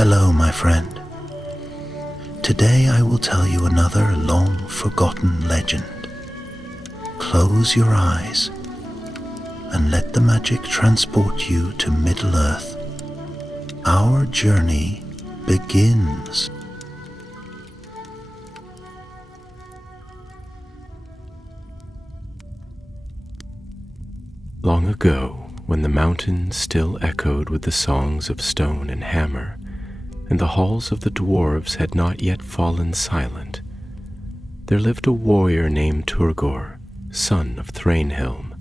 Hello, my friend. Today I will tell you another long-forgotten legend. Close your eyes and let the magic transport you to Middle-earth. Our journey begins. Long ago, when the mountains still echoed with the songs of stone and hammer, and the halls of the dwarves had not yet fallen silent, there lived a warrior named Turgor, son of Thrainhelm.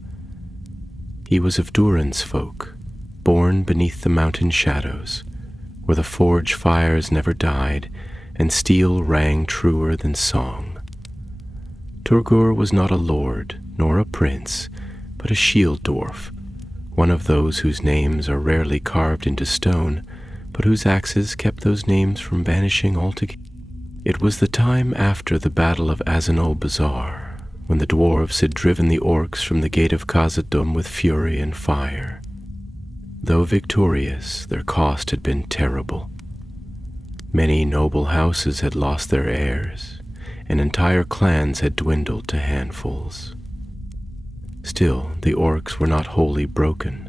He was of Durin's folk, born beneath the mountain shadows, where the forge fires never died, and steel rang truer than song. Turgor was not a lord, nor a prince, but a shield dwarf, one of those whose names are rarely carved into stone, but whose axes kept those names from vanishing altogether. It was the time after the Battle of Azanul Bazaar, when the dwarves had driven the orcs from the gate of Khazad-dûm with fury and fire. Though victorious, their cost had been terrible. Many noble houses had lost their heirs, and entire clans had dwindled to handfuls. Still, the orcs were not wholly broken.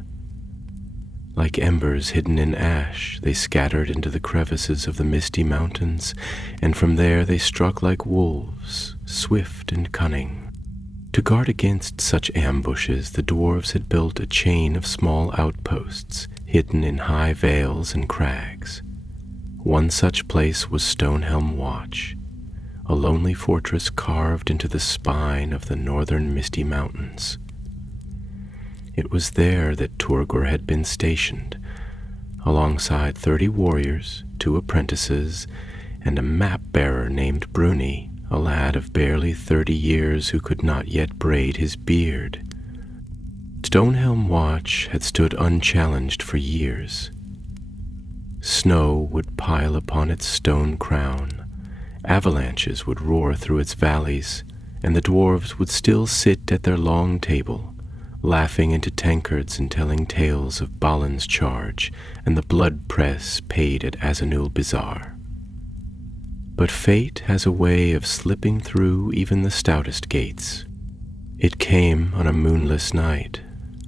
Like embers hidden in ash, they scattered into the crevices of the Misty Mountains, and from there they struck like wolves, swift and cunning. To guard against such ambushes, the dwarves had built a chain of small outposts, hidden in high vales and crags. One such place was Stonehelm Watch, a lonely fortress carved into the spine of the northern Misty Mountains. It was there that Turgor had been stationed, alongside 30 warriors, 2 apprentices, and a map-bearer named Bruni, a lad of barely 30 years who could not yet braid his beard. Stonehelm Watch had stood unchallenged for years. Snow would pile upon its stone crown, avalanches would roar through its valleys, and the dwarves would still sit at their long table, laughing into tankards and telling tales of Balin's charge and the blood press paid at Azanul Bazaar. But fate has a way of slipping through even the stoutest gates. It came on a moonless night,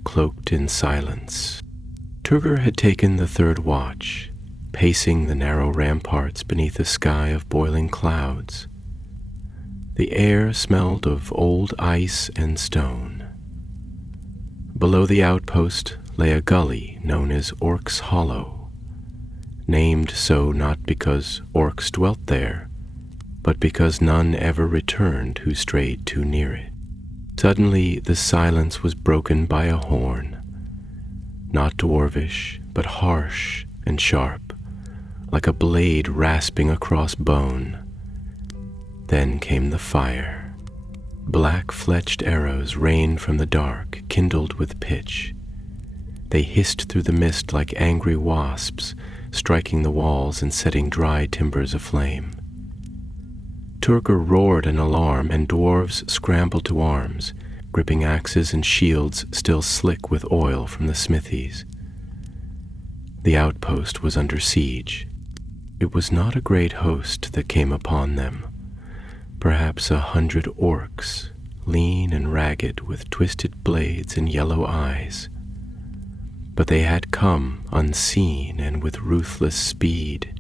cloaked in silence. Turgor had taken the third watch, pacing the narrow ramparts beneath a sky of boiling clouds. The air smelled of old ice and stone. Below the outpost lay a gully known as Orcs Hollow, named so not because orcs dwelt there, but because none ever returned who strayed too near it. Suddenly the silence was broken by a horn, not dwarvish, but harsh and sharp, like a blade rasping across bone. Then came the fire. Black-fletched arrows rained from the dark, kindled with pitch. They hissed through the mist like angry wasps, striking the walls and setting dry timbers aflame. Turgor roared an alarm, and dwarves scrambled to arms, gripping axes and shields still slick with oil from the smithies. The outpost was under siege. It was not a great host that came upon them. Perhaps 100 orcs, lean and ragged with twisted blades and yellow eyes. But they had come unseen and with ruthless speed,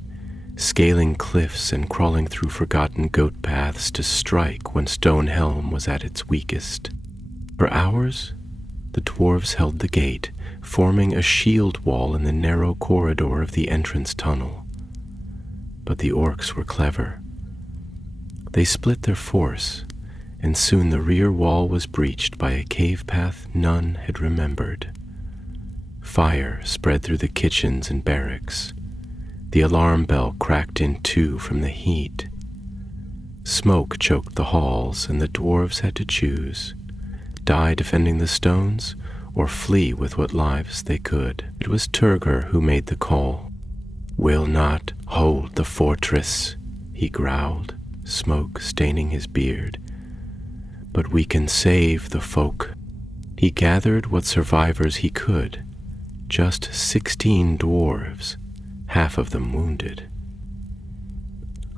scaling cliffs and crawling through forgotten goat paths to strike when Stonehelm was at its weakest. For hours, the dwarves held the gate, forming a shield wall in the narrow corridor of the entrance tunnel. But the orcs were clever. They split their force, and soon the rear wall was breached by a cave path none had remembered. Fire spread through the kitchens and barracks. The alarm bell cracked in two from the heat. Smoke choked the halls, and the dwarves had to choose: die defending the stones, or flee with what lives they could. It was Turgor who made the call. "Will not hold the fortress," he growled, smoke staining his beard. "But we can save the folk." He gathered what survivors he could, just 16 dwarves, half of them wounded.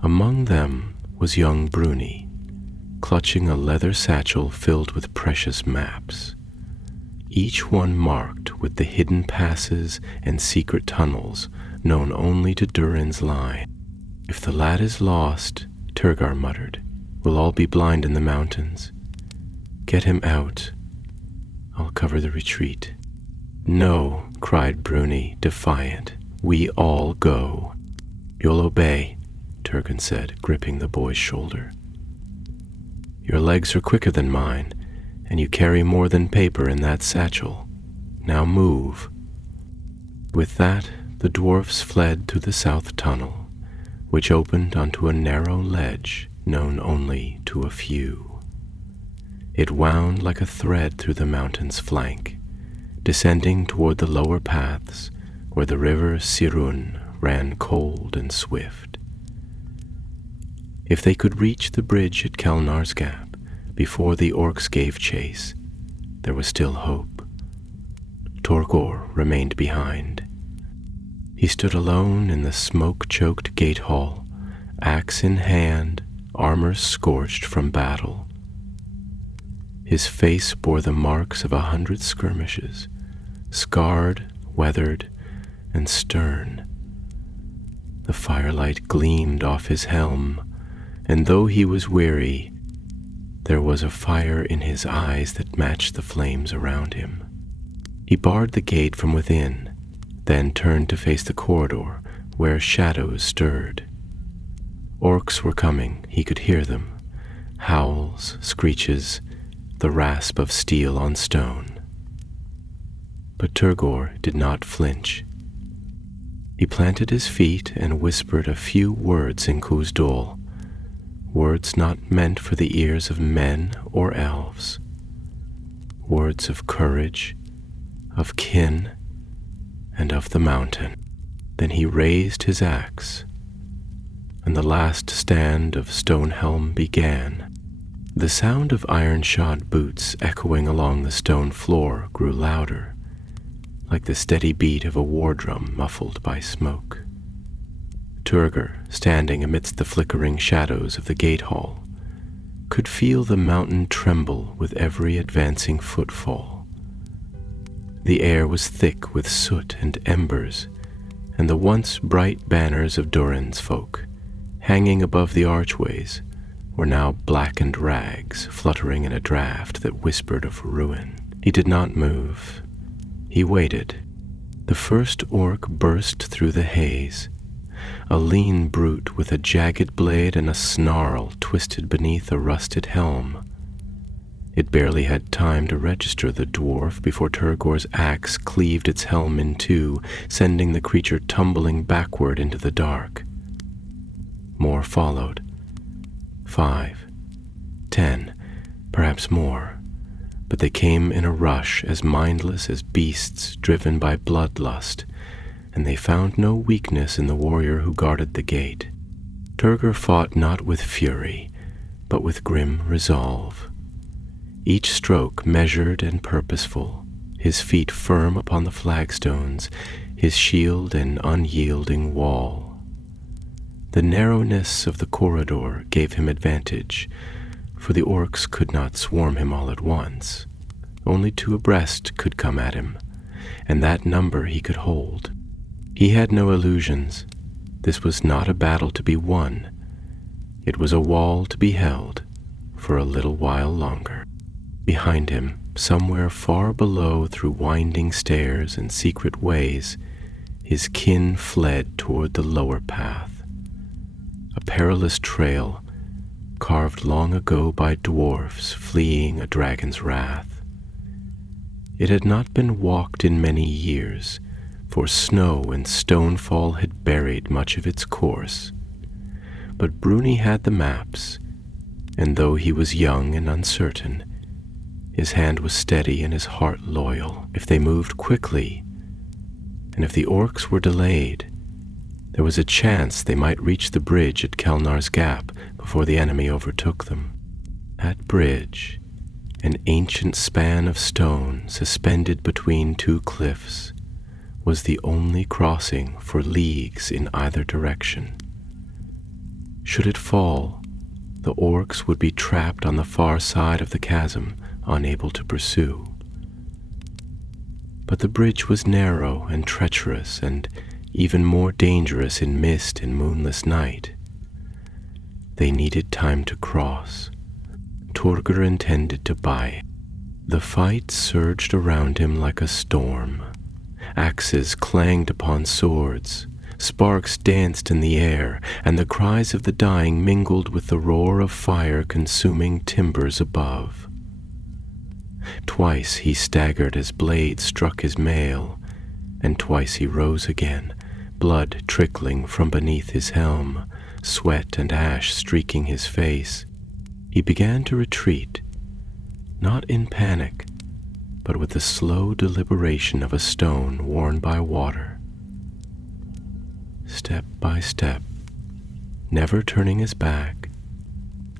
Among them was young Bruni, clutching a leather satchel filled with precious maps, each one marked with the hidden passes and secret tunnels known only to Durin's line. "If the lad is lost," Turgor muttered, "we'll all be blind in the mountains. Get him out. I'll cover the retreat." "No," cried Bruni, defiant. "We all go." "You'll obey," Turgon said, gripping the boy's shoulder. "Your legs are quicker than mine, and you carry more than paper in that satchel. Now move." With that, the dwarfs fled through the south tunnel, which opened onto a narrow ledge known only to a few. It wound like a thread through the mountain's flank, descending toward the lower paths where the river Sirun ran cold and swift. If they could reach the bridge at Kelnar's Gap before the orcs gave chase, there was still hope. Turgor remained behind. He stood alone in the smoke-choked gate hall, axe in hand, armor scorched from battle. His face bore the marks of 100 skirmishes, scarred, weathered, and stern. The firelight gleamed off his helm, and though he was weary, there was a fire in his eyes that matched the flames around him. He barred the gate from within, then turned to face the corridor where shadows stirred. Orcs were coming, he could hear them. Howls, screeches, the rasp of steel on stone. But Turgor did not flinch. He planted his feet and whispered a few words in Khuzdul, words not meant for the ears of men or elves, words of courage, of kin, and of the mountain. Then he raised his axe, and the last stand of Stonehelm began. The sound of iron-shod boots echoing along the stone floor grew louder, like the steady beat of a war drum muffled by smoke. Turgor, standing amidst the flickering shadows of the gate hall, could feel the mountain tremble with every advancing footfall. The air was thick with soot and embers, and the once bright banners of Durin's folk, hanging above the archways, were now blackened rags fluttering in a draught that whispered of ruin. He did not move. He waited. The first orc burst through the haze, a lean brute with a jagged blade and a snarl twisted beneath a rusted helm. It barely had time to register the dwarf before Turgor's axe cleaved its helm in two, sending the creature tumbling backward into the dark. More followed. 5, 10, perhaps more, but they came in a rush as mindless as beasts driven by bloodlust, and they found no weakness in the warrior who guarded the gate. Turgor fought not with fury, but with grim resolve. Each stroke measured and purposeful, his feet firm upon the flagstones, his shield an unyielding wall. The narrowness of the corridor gave him advantage, for the orcs could not swarm him all at once. Only 2 abreast could come at him, and that number he could hold. He had no illusions. This was not a battle to be won. It was a wall to be held for a little while longer. Behind him, somewhere far below through winding stairs and secret ways, his kin fled toward the lower path. A perilous trail, carved long ago by dwarfs fleeing a dragon's wrath. It had not been walked in many years, for snow and stonefall had buried much of its course. But Bruni had the maps, and though he was young and uncertain, his hand was steady and his heart loyal. If they moved quickly, and if the orcs were delayed, there was a chance they might reach the bridge at Kelnar's Gap before the enemy overtook them. That bridge, an ancient span of stone suspended between 2 cliffs, was the only crossing for leagues in either direction. Should it fall, the orcs would be trapped on the far side of the chasm, unable to pursue. But the bridge was narrow and treacherous, and even more dangerous in mist and moonless night. They needed time to cross. Turgor intended to buy. The fight surged around him like a storm. Axes clanged upon swords, sparks danced in the air, and the cries of the dying mingled with the roar of fire consuming timbers above. Twice he staggered as blades struck his mail, and twice he rose again, blood trickling from beneath his helm, sweat and ash streaking his face. He began to retreat, not in panic, but with the slow deliberation of a stone worn by water. Step by step, never turning his back,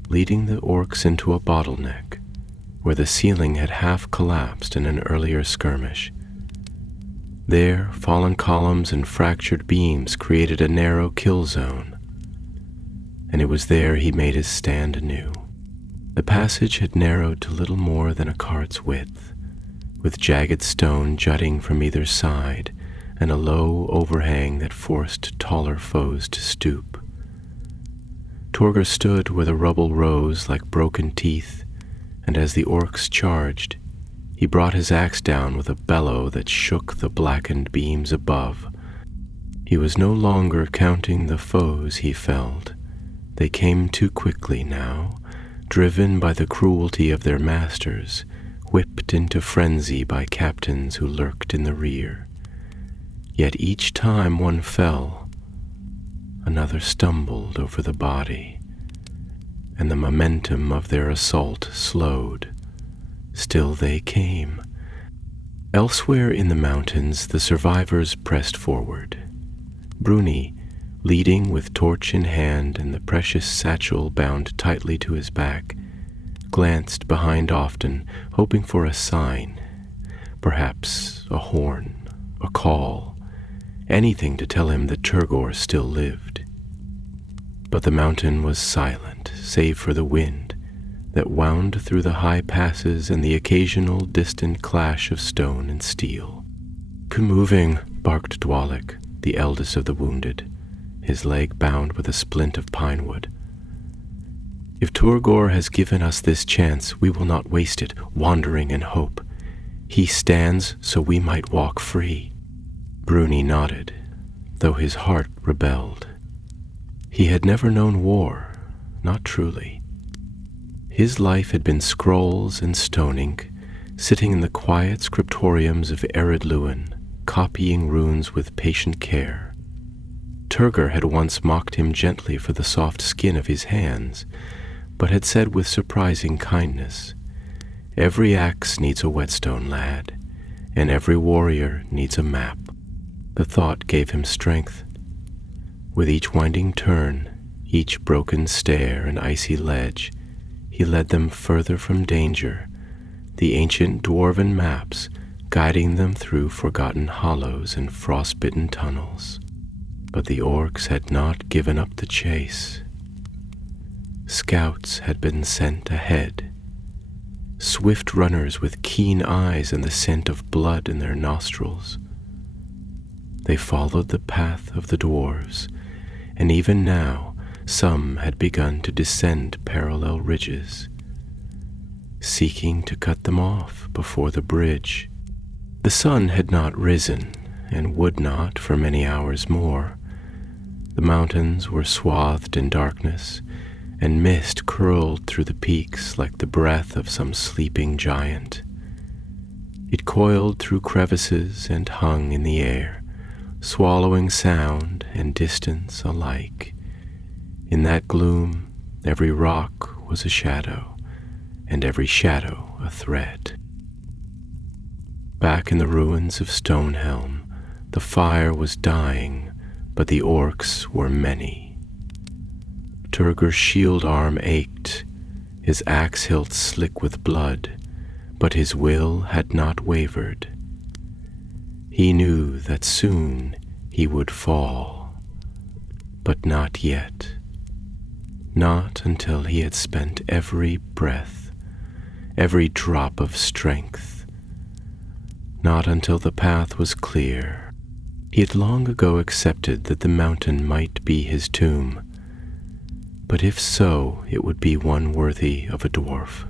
leading the orcs into a bottleneck where the ceiling had half collapsed in an earlier skirmish. There, fallen columns and fractured beams created a narrow kill zone, and it was there he made his stand anew. The passage had narrowed to little more than a cart's width, with jagged stone jutting from either side and a low overhang that forced taller foes to stoop. Turgor stood where the rubble rose like broken teeth, and as the orcs charged, he brought his axe down with a bellow that shook the blackened beams above. He was no longer counting the foes he felled. They came too quickly now, driven by the cruelty of their masters, whipped into frenzy by captains who lurked in the rear. Yet each time one fell, another stumbled over the body, and the momentum of their assault slowed. Still they came. Elsewhere in the mountains, the survivors pressed forward. Bruni, leading with torch in hand and the precious satchel bound tightly to his back, glanced behind often, hoping for a sign, perhaps a horn, a call, anything to tell him that Turgor still lived. But the mountain was silent, save for the wind that wound through the high passes and the occasional distant clash of stone and steel. "Moving," barked Dwalik, the eldest of the wounded, his leg bound with a splint of pine wood. "If Turgor has given us this chance, we will not waste it, wandering in hope. He stands so we might walk free." Bruni nodded, though his heart rebelled. He had never known war, not truly. His life had been scrolls and stone ink, sitting in the quiet scriptoriums of arid Luin, copying runes with patient care. Turgor had once mocked him gently for the soft skin of his hands, but had said with surprising kindness, "Every axe needs a whetstone, lad, and every warrior needs a map." The thought gave him strength. With each winding turn, each broken stair and icy ledge, he led them further from danger, the ancient dwarven maps guiding them through forgotten hollows and frostbitten tunnels. But the orcs had not given up the chase. Scouts had been sent ahead, swift runners with keen eyes and the scent of blood in their nostrils. They followed the path of the dwarves, and even now some had begun to descend parallel ridges, seeking to cut them off before the bridge. The sun had not risen, and would not for many hours more. The mountains were swathed in darkness, and mist curled through the peaks like the breath of some sleeping giant. It coiled through crevices and hung in the air, swallowing sound and distance alike. In that gloom, every rock was a shadow, and every shadow a threat. Back in the ruins of Stonehelm, the fire was dying, but the orcs were many. Turgor's shield arm ached, his axe hilt slick with blood, but his will had not wavered. He knew that soon he would fall, but not yet. Not until he had spent every breath, every drop of strength. Not until the path was clear. He had long ago accepted that the mountain might be his tomb, but if so, it would be one worthy of a dwarf.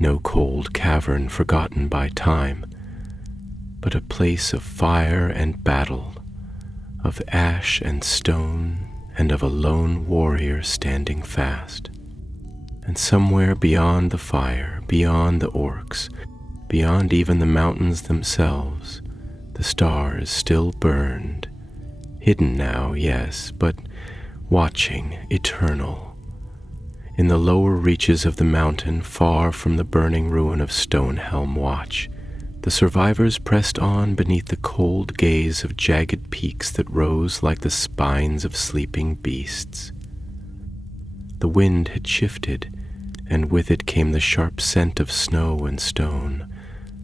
No cold cavern forgotten by time, but a place of fire and battle, of ash and stone, and of a lone warrior standing fast. And somewhere beyond the fire, beyond the orcs, beyond even the mountains themselves, the stars still burned, hidden now, yes, but watching, eternal. In the lower reaches of the mountain, far from the burning ruin of Stonehelm Watch, the survivors pressed on beneath the cold gaze of jagged peaks that rose like the spines of sleeping beasts. The wind had shifted, and with it came the sharp scent of snow and stone,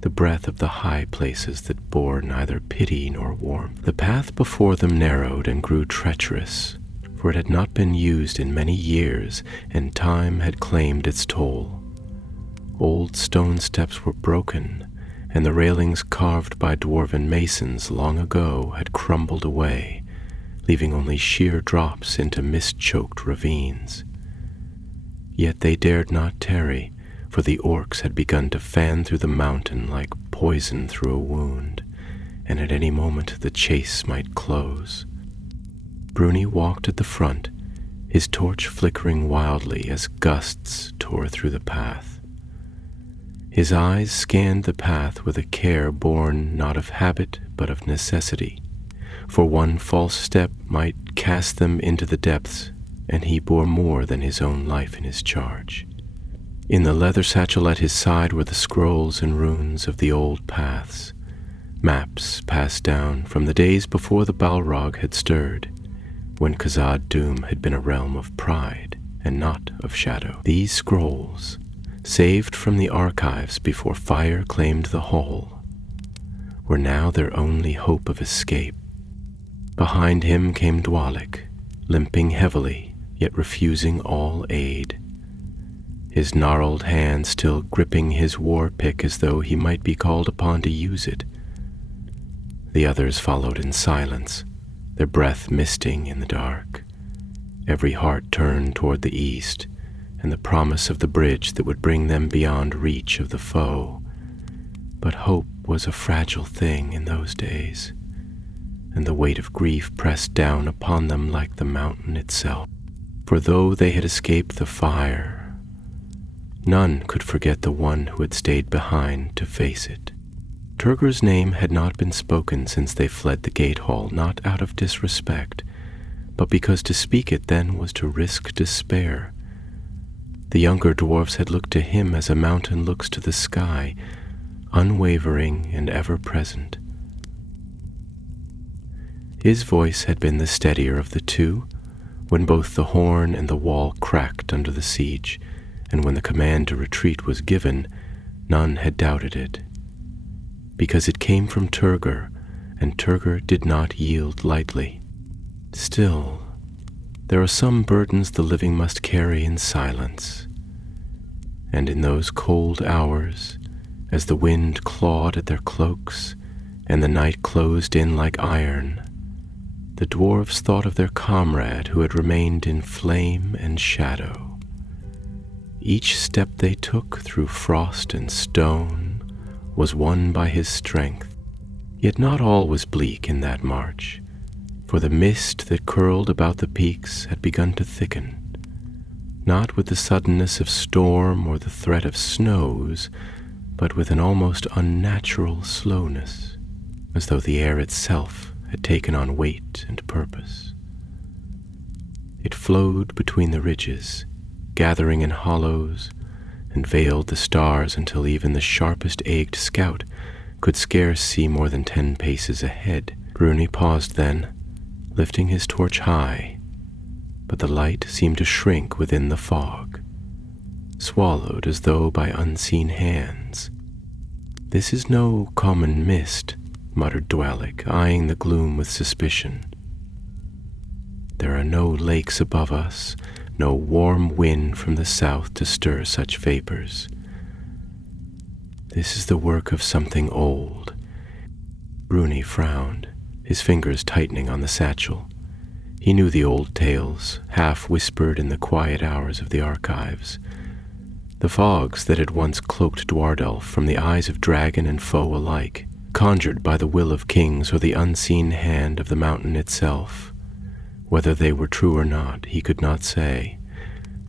the breath of the high places that bore neither pity nor warmth. The path before them narrowed and grew treacherous, for it had not been used in many years, and time had claimed its toll. Old stone steps were broken, and the railings carved by dwarven masons long ago had crumbled away, leaving only sheer drops into mist-choked ravines. Yet they dared not tarry, for the orcs had begun to fan through the mountain like poison through a wound, and at any moment the chase might close. Bruni walked at the front, his torch flickering wildly as gusts tore through the path. His eyes scanned the path with a care born not of habit but of necessity, for one false step might cast them into the depths, and he bore more than his own life in his charge. In the leather satchel at his side were the scrolls and runes of the old paths, maps passed down from the days before the Balrog had stirred, when Khazad Dûm had been a realm of pride and not of shadow. These scrolls, saved from the archives before fire claimed the hall, were now their only hope of escape. Behind him came Dwalik, limping heavily, yet refusing all aid, his gnarled hand still gripping his war pick as though he might be called upon to use it. The others followed in silence, their breath misting in the dark, every heart turned toward the east, and the promise of the bridge that would bring them beyond reach of the foe. But hope was a fragile thing in those days, and the weight of grief pressed down upon them like the mountain itself. For though they had escaped the fire, none could forget the one who had stayed behind to face it. Turgor's name had not been spoken since they fled the gate hall, not out of disrespect, but because to speak it then was to risk despair. The younger dwarfs had looked to him as a mountain looks to the sky, unwavering and ever present. His voice had been the steadier of the two, when both the horn and the wall cracked under the siege, and when the command to retreat was given, none had doubted it. Because it came from Turgor, and Turgor did not yield lightly. Still, there are some burdens the living must carry in silence, and in those cold hours, as the wind clawed at their cloaks, and the night closed in like iron, the dwarves thought of their comrade who had remained in flame and shadow. Each step they took through frost and stone was won by his strength. Yet not all was bleak in that march, for the mist that curled about the peaks had begun to thicken, not with the suddenness of storm or the threat of snows, but with an almost unnatural slowness, as though the air itself had taken on weight and purpose. It flowed between the ridges, gathering in hollows, and veiled the stars until even the sharpest-egged scout could scarce see more than 10 paces ahead. Bruni paused then, lifting his torch high, but the light seemed to shrink within the fog, swallowed as though by unseen hands. This is no common mist, muttered Dwalek, eyeing the gloom with suspicion. There are no lakes above us, no warm wind from the south to stir such vapors. This is the work of something old. Bruni frowned, his fingers tightening on the satchel. He knew the old tales, half whispered in the quiet hours of the archives. The fogs that had once cloaked Dwardelf from the eyes of dragon and foe alike, conjured by the will of kings or the unseen hand of the mountain itself. Whether they were true or not, he could not say,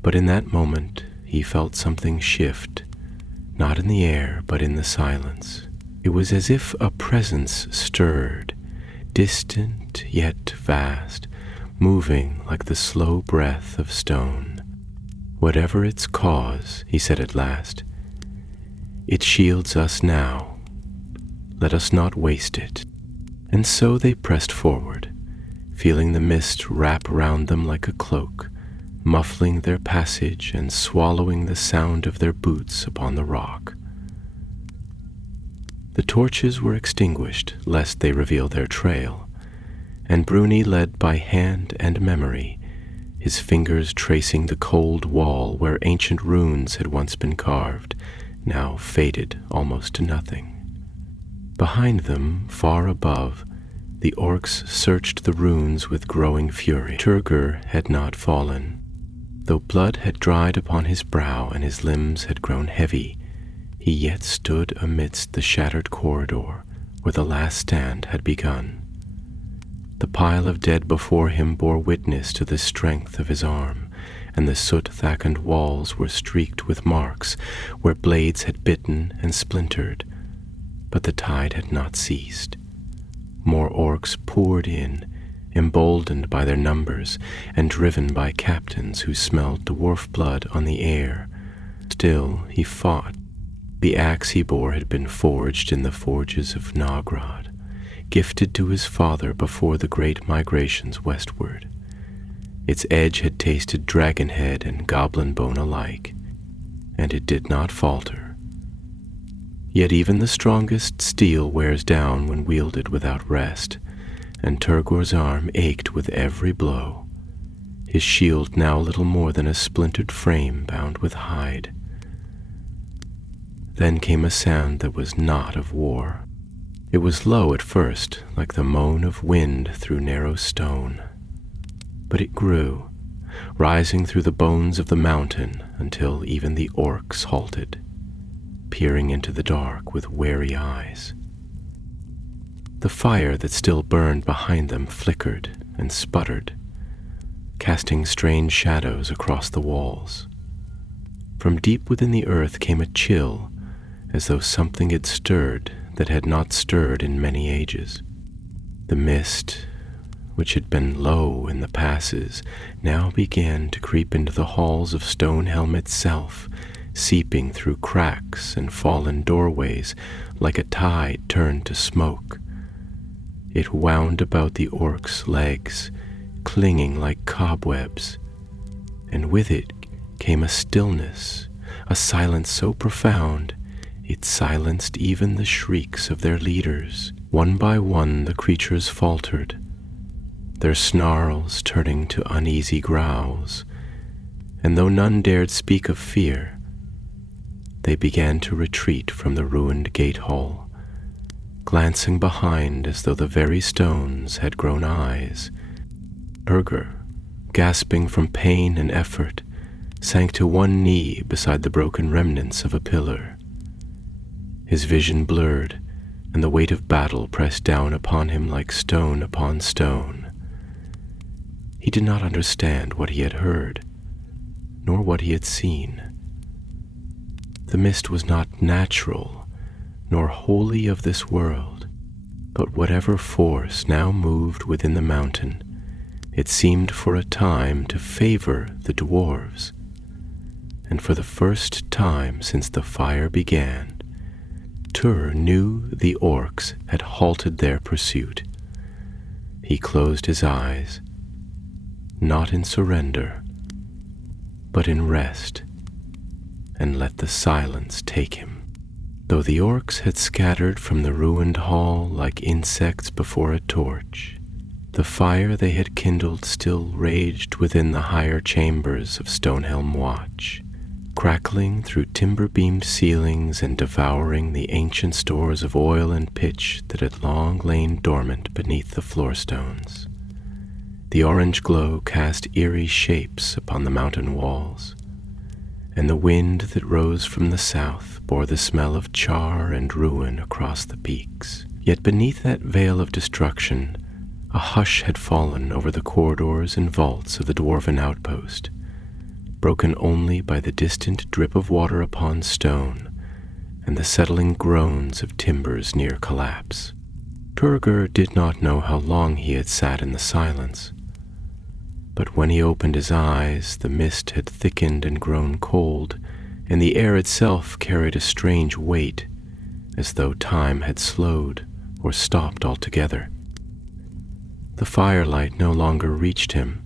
but in that moment he felt something shift, not in the air, but in the silence. It was as if a presence stirred, distant yet vast, moving like the slow breath of stone. Whatever its cause, he said at last, it shields us now. Let us not waste it. And so they pressed forward, feeling the mist wrap round them like a cloak, muffling their passage and swallowing the sound of their boots upon the rock. The torches were extinguished, lest they reveal their trail, and Bruni led by hand and memory, his fingers tracing the cold wall where ancient runes had once been carved, now faded almost to nothing. Behind them, far above, the orcs searched the runes with growing fury. Turgor had not fallen. Though blood had dried upon his brow and his limbs had grown heavy, he yet stood amidst the shattered corridor where the last stand had begun. The pile of dead before him bore witness to the strength of his arm, and the soot-thackened walls were streaked with marks where blades had bitten and splintered. But the tide had not ceased. More orcs poured in, emboldened by their numbers and driven by captains who smelled dwarf blood on the air. Still he fought. The axe he bore had been forged in the forges of Nogrod, gifted to his father before the great migrations westward. Its edge had tasted dragonhead and goblin bone alike, and it did not falter. Yet even the strongest steel wears down when wielded without rest, and Turgor's arm ached with every blow, his shield now little more than a splintered frame bound with hide. Then came a sound that was not of war. It was low at first, like the moan of wind through narrow stone. But it grew, rising through the bones of the mountain until even the orcs halted, peering into the dark with wary eyes. The fire that still burned behind them flickered and sputtered, casting strange shadows across the walls. From deep within the earth came a chill, as though something had stirred that had not stirred in many ages. The mist, which had been low in the passes, now began to creep into the halls of Stonehelm itself, seeping through cracks and fallen doorways like a tide turned to smoke. It wound about the orcs' legs, clinging like cobwebs, and with it came a stillness, a silence so profound it silenced even the shrieks of their leaders. One by one the creatures faltered, their snarls turning to uneasy growls, and though none dared speak of fear, they began to retreat from the ruined gate hall, glancing behind as though the very stones had grown eyes. Turgor, gasping from pain and effort, sank to one knee beside the broken remnants of a pillar. His vision blurred, and the weight of battle pressed down upon him like stone upon stone. He did not understand what he had heard, nor what he had seen. The mist was not natural, nor wholly of this world, but whatever force now moved within the mountain, it seemed for a time to favor the dwarves, and for the first time since the fire began, Tur knew the orcs had halted their pursuit. He closed his eyes, not in surrender, but in rest, and let the silence take him. though the orcs had scattered from the ruined hall like insects before a torch. The fire they had kindled still raged within the higher chambers of Stonehelm Watch, crackling through timber-beamed ceilings and devouring the ancient stores of oil and pitch that had long lain dormant beneath the floorstones. The orange glow cast eerie shapes upon the mountain walls, and the wind that rose from the south bore the smell of char and ruin across the peaks. Yet beneath that veil of destruction, a hush had fallen over the corridors and vaults of the dwarven outpost, broken only by the distant drip of water upon stone and the settling groans of timbers near collapse. Turgor did not know how long he had sat in the silence, but when he opened his eyes, the mist had thickened and grown cold, and the air itself carried a strange weight, as though time had slowed or stopped altogether. The firelight no longer reached him,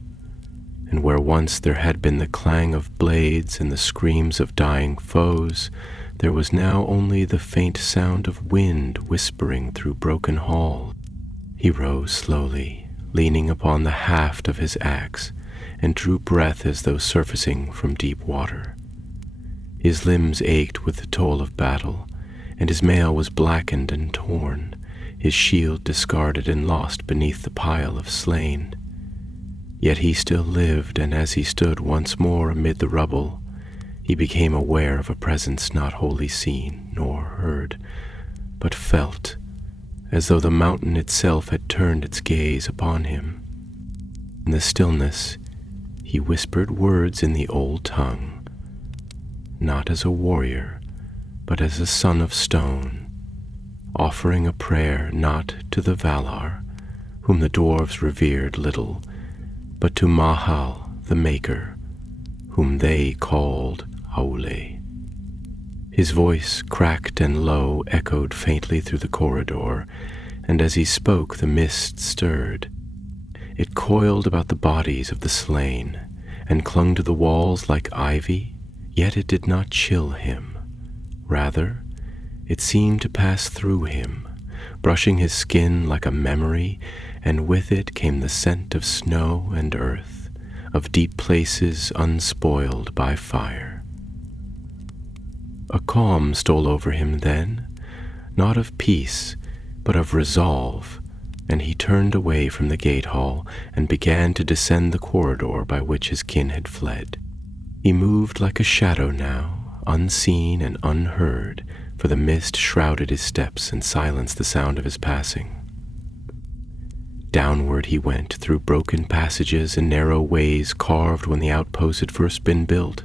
and where once there had been the clang of blades and the screams of dying foes, there was now only the faint sound of wind whispering through broken halls. He rose slowly, leaning upon the haft of his axe, and drew breath as though surfacing from deep water. His limbs ached with the toll of battle, and his mail was blackened and torn, his shield discarded and lost beneath the pile of slain. Yet he still lived, and as he stood once more amid the rubble, he became aware of a presence not wholly seen nor heard, but felt, as though the mountain itself had turned its gaze upon him. In the stillness, he whispered words in the old tongue, not as a warrior, but as a son of stone, offering a prayer not to the Valar, whom the dwarves revered little, but to Mahal, the Maker, whom they called Aule. His voice, cracked and low, echoed faintly through the corridor, and as he spoke the mist stirred. It coiled about the bodies of the slain, and clung to the walls like ivy, yet it did not chill him. Rather, it seemed to pass through him, brushing his skin like a memory, and with it came the scent of snow and earth, of deep places unspoiled by fire. A calm stole over him then, not of peace, but of resolve, and he turned away from the gate hall and began to descend the corridor by which his kin had fled. He moved like a shadow now, unseen and unheard, for the mist shrouded his steps and silenced the sound of his passing. Downward he went through broken passages and narrow ways carved when the outpost had first been built,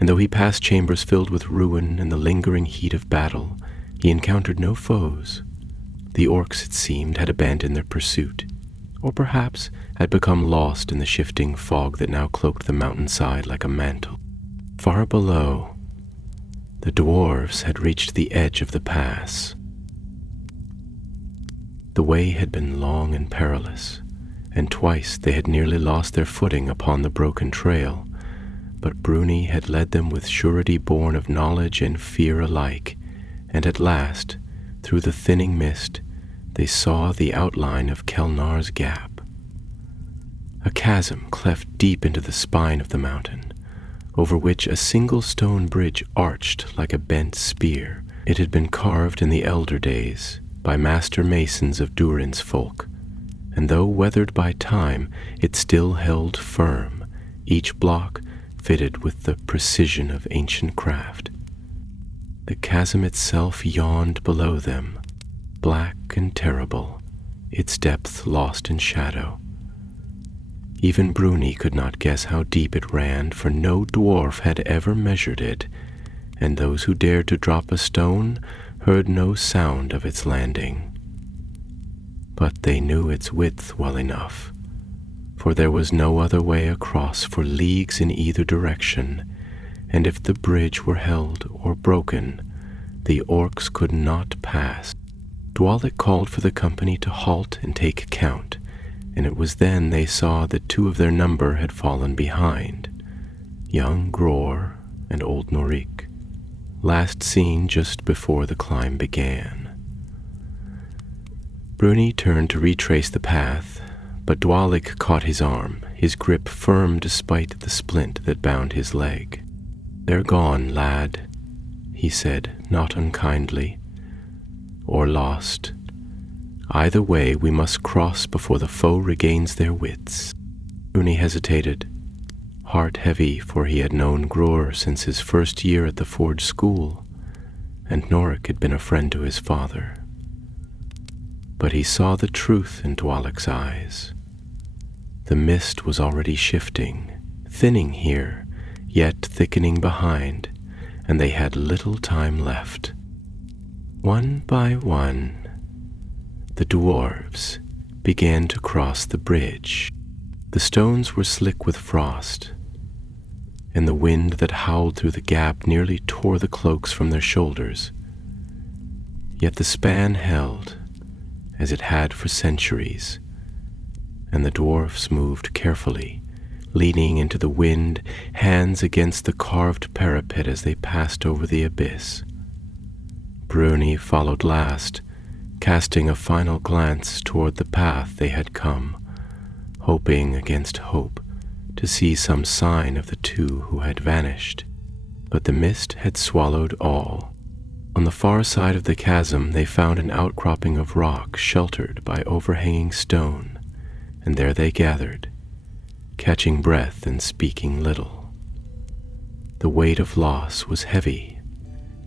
and though he passed chambers filled with ruin and the lingering heat of battle, he encountered no foes. The orcs, it seemed, had abandoned their pursuit, or perhaps had become lost in the shifting fog that now cloaked the mountainside like a mantle. Far below, the dwarves had reached the edge of the pass. The way had been long and perilous, and twice they had nearly lost their footing upon the broken trail, but Bruni had led them with surety born of knowledge and fear alike, and at last, through the thinning mist, they saw the outline of Kelnar's Gap, a chasm cleft deep into the spine of the mountain, over which a single stone bridge arched like a bent spear. It had been carved in the elder days by master masons of Durin's folk, and though weathered by time, it still held firm, each block fitted with the precision of ancient craft. The chasm itself yawned below them, black and terrible, its depth lost in shadow. Even Bruni could not guess how deep it ran, for no dwarf had ever measured it, and those who dared to drop a stone heard no sound of its landing. But they knew its width well enough, for there was no other way across for leagues in either direction, and if the bridge were held or broken, the orcs could not pass. Dwalek called for the company to halt and take count, and it was then they saw that 2 of their number had fallen behind, young Gror and old Norik. last seen just before the climb began. Bruni turned to retrace the path, but Dwalik caught his arm, his grip firm despite the splint that bound his leg. "They're gone, lad," he said, not unkindly. "Or lost. Either way, we must cross before the foe regains their wits." Bruni hesitated, heart heavy, for he had known Gror since his first year at the Forge School, and Norik had been a friend to his father. But he saw the truth in Dwalik's eyes. The mist was already shifting, thinning here, yet thickening behind, and they had little time left. One by one, the dwarves began to cross the bridge. The stones were slick with frost, and the wind that howled through the gap nearly tore the cloaks from their shoulders. Yet the span held, as it had for centuries, and the dwarfs moved carefully, leaning into the wind, hands against the carved parapet as they passed over the abyss. Bruni followed last, casting a final glance toward the path they had come, hoping against hope to see some sign of the two who had vanished. But the mist had swallowed all. On the far side of the chasm they found an outcropping of rock sheltered by overhanging stone, and there they gathered, catching breath and speaking little. The weight of loss was heavy,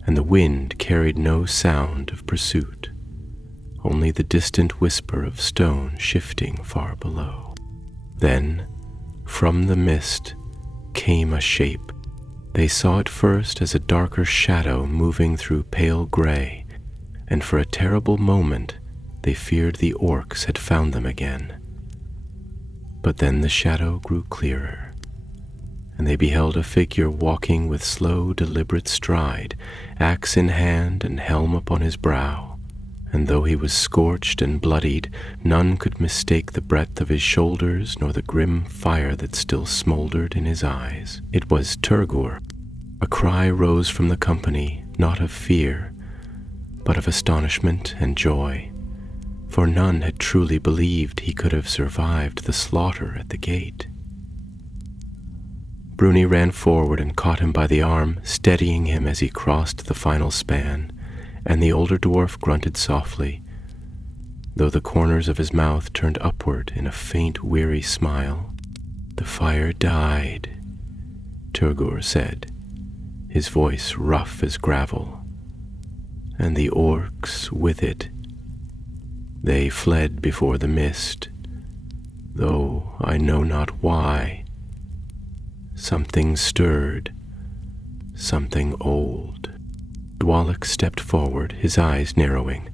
and the wind carried no sound of pursuit, only the distant whisper of stone shifting far below. Then, from the mist, came a shape. They saw it first as a darker shadow moving through pale gray, and for a terrible moment they feared the orcs had found them again. But then the shadow grew clearer, and they beheld a figure walking with slow, deliberate stride, axe in hand and helm upon his brow. And though he was scorched and bloodied, none could mistake the breadth of his shoulders nor the grim fire that still smoldered in his eyes. It was Turgor. A cry rose from the company, not of fear, but of astonishment and joy, for none had truly believed he could have survived the slaughter at the gate. Bruni ran forward and caught him by the arm, steadying him as he crossed the final span, and the older dwarf grunted softly, though the corners of his mouth turned upward in a faint, weary smile. "The fire died," Turgor said, his voice rough as gravel, "and the orcs with it. They fled before the mist, though I know not why. Something stirred, something old." Dwalik stepped forward, his eyes narrowing.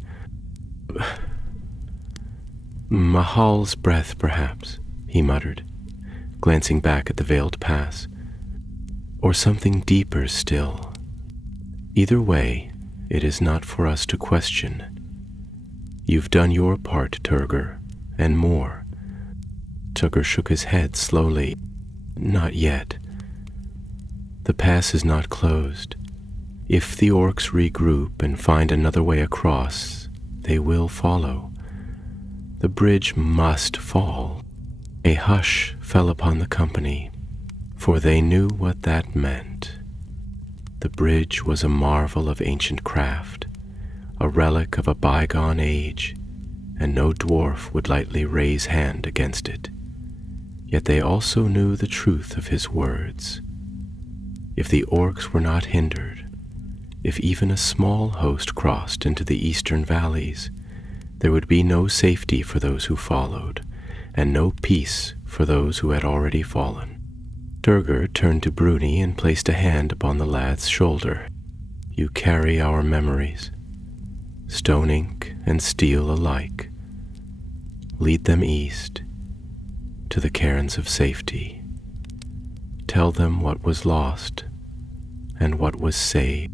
"Mahal's breath, perhaps," he muttered, glancing back at the veiled pass. "Or something deeper still. Either way, it is not for us to question. You've done your part, Turgor, and more." Turgor shook his head slowly. "Not yet. The pass is not closed. If the orcs regroup and find another way across, they will follow. The bridge must fall." A hush fell upon the company, for they knew what that meant. The bridge was a marvel of ancient craft, a relic of a bygone age, and no dwarf would lightly raise hand against it. Yet they also knew the truth of his words. If the orcs were not hindered, if even a small host crossed into the eastern valleys, there would be no safety for those who followed, and no peace for those who had already fallen. Turgor turned to Bruni and placed a hand upon the lad's shoulder. "You carry our memories, stone ink and steel alike. Lead them east, to the cairns of safety. Tell them what was lost and what was saved."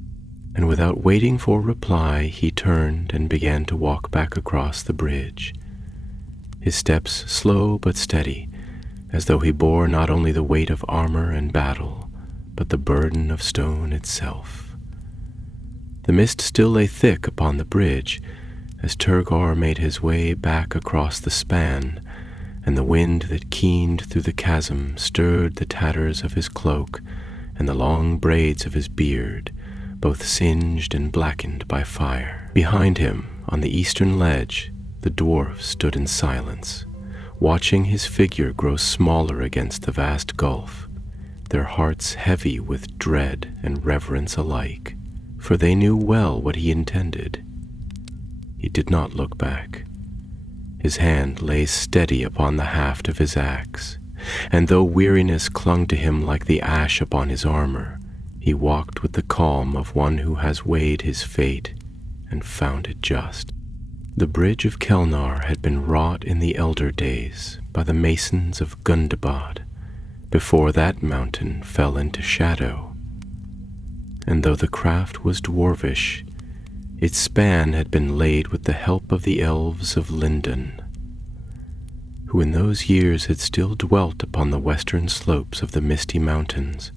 And without waiting for reply, he turned and began to walk back across the bridge, his steps slow but steady, as though he bore not only the weight of armor and battle, but the burden of stone itself. The mist still lay thick upon the bridge as Turgor made his way back across the span, and the wind that keened through the chasm stirred the tatters of his cloak and the long braids of his beard, both singed and blackened by fire. Behind him, on the eastern ledge, the dwarf stood in silence, watching his figure grow smaller against the vast gulf, their hearts heavy with dread and reverence alike, for they knew well what he intended. He did not look back. His hand lay steady upon the haft of his axe, and though weariness clung to him like the ash upon his armor, he walked with the calm of one who has weighed his fate and found it just. The bridge of Kelnar had been wrought in the elder days by the masons of Gundabad, before that mountain fell into shadow. And though the craft was dwarvish, its span had been laid with the help of the elves of Lindon, who in those years had still dwelt upon the western slopes of the Misty Mountains,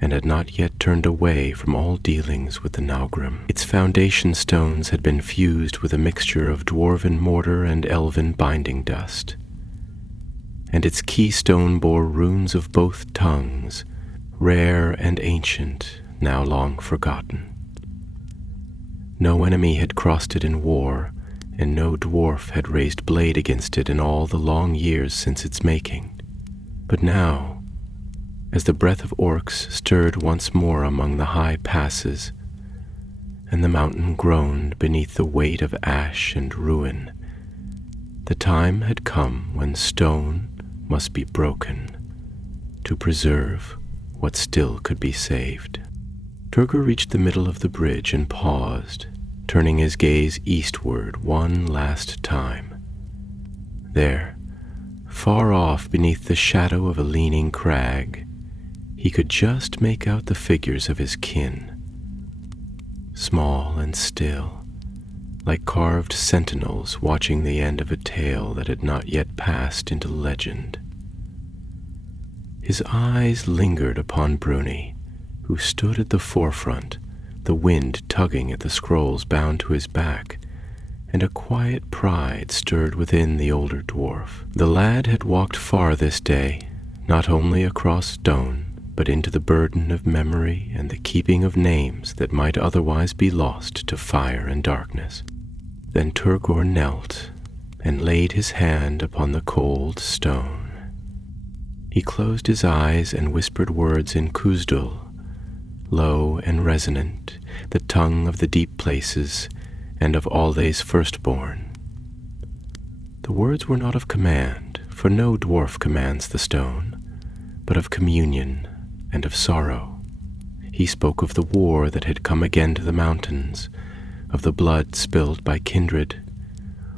and had not yet turned away from all dealings with the Naugrim. Its foundation stones had been fused with a mixture of dwarven mortar and elven binding dust, and its keystone bore runes of both tongues, rare and ancient, now long forgotten. No enemy had crossed it in war, and no dwarf had raised blade against it in all the long years since its making. But now, as the breath of orcs stirred once more among the high passes, and the mountain groaned beneath the weight of ash and ruin, the time had come when stone must be broken to preserve what still could be saved. Turgor reached the middle of the bridge and paused, turning his gaze eastward one last time. There, far off beneath the shadow of a leaning crag, he could just make out the figures of his kin, small and still, like carved sentinels watching the end of a tale that had not yet passed into legend. His eyes lingered upon Bruni, who stood at the forefront, the wind tugging at the scrolls bound to his back, and a quiet pride stirred within the older dwarf. The lad had walked far this day, not only across stone, but into the burden of memory and the keeping of names that might otherwise be lost to fire and darkness. Then Turgor knelt and laid his hand upon the cold stone. He closed his eyes and whispered words in Khuzdul, low and resonant, the tongue of the deep places and of Alday's firstborn. The words were not of command, for no dwarf commands the stone, but of communion and of sorrow. He spoke of the war that had come again to the mountains, of the blood spilled by kindred,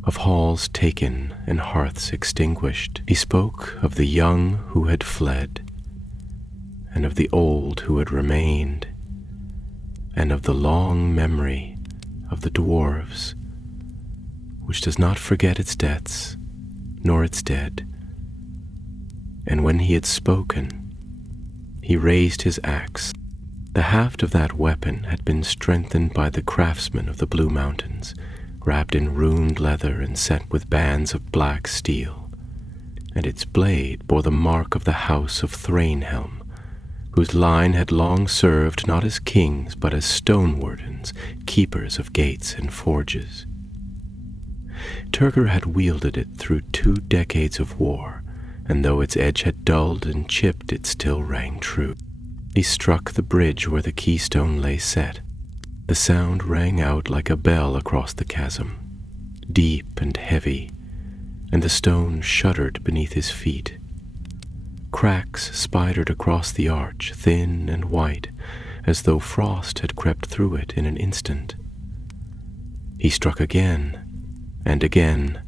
of halls taken and hearths extinguished. He spoke of the young who had fled, and of the old who had remained, and of the long memory of the dwarves, which does not forget its debts, nor its dead. And when he had spoken, he raised his axe. The haft of that weapon had been strengthened by the craftsmen of the Blue Mountains, wrapped in runed leather and set with bands of black steel, and its blade bore the mark of the house of Thrainhelm, whose line had long served not as kings but as stone wardens, keepers of gates and forges. Turgor had wielded it through 2 decades of war, and though its edge had dulled and chipped, it still rang true. He struck the bridge where the keystone lay set. The sound rang out like a bell across the chasm, deep and heavy, and the stone shuddered beneath his feet. Cracks spidered across the arch, thin and white, as though frost had crept through it in an instant. He struck again and again,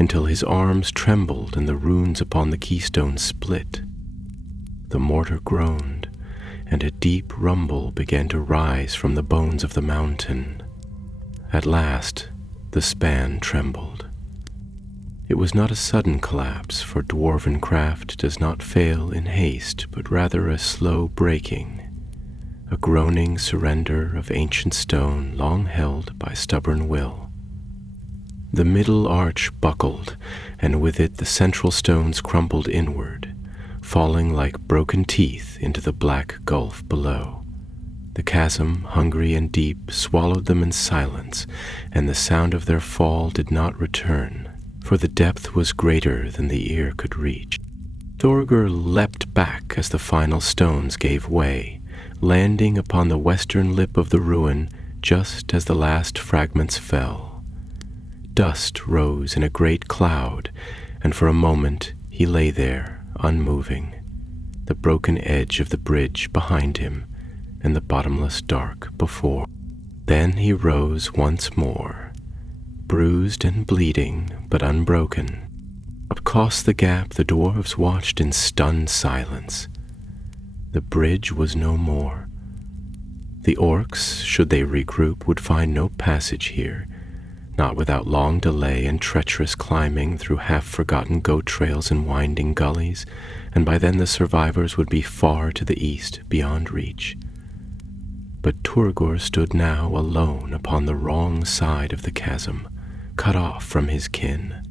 until his arms trembled and the runes upon the keystone split. The mortar groaned, and a deep rumble began to rise from the bones of the mountain. At last, the span trembled. It was not a sudden collapse, for dwarven craft does not fail in haste, but rather a slow breaking, a groaning surrender of ancient stone long held by stubborn will. The middle arch buckled, and with it the central stones crumbled inward, falling like broken teeth into the black gulf below. The chasm, hungry and deep, swallowed them in silence, and the sound of their fall did not return, for the depth was greater than the ear could reach. Turgor leapt back as the final stones gave way, landing upon the western lip of the ruin just as the last fragments fell. Dust rose in a great cloud, and for a moment he lay there, unmoving, the broken edge of the bridge behind him and the bottomless dark before. Then he rose once more, bruised and bleeding, but unbroken. Across the gap the dwarves watched in stunned silence. The bridge was no more. The orcs, should they regroup, would find no passage here, not without long delay and treacherous climbing through half-forgotten goat trails and winding gullies, and by then the survivors would be far to the east, beyond reach. But Turgor stood now alone upon the wrong side of the chasm, cut off from his kin,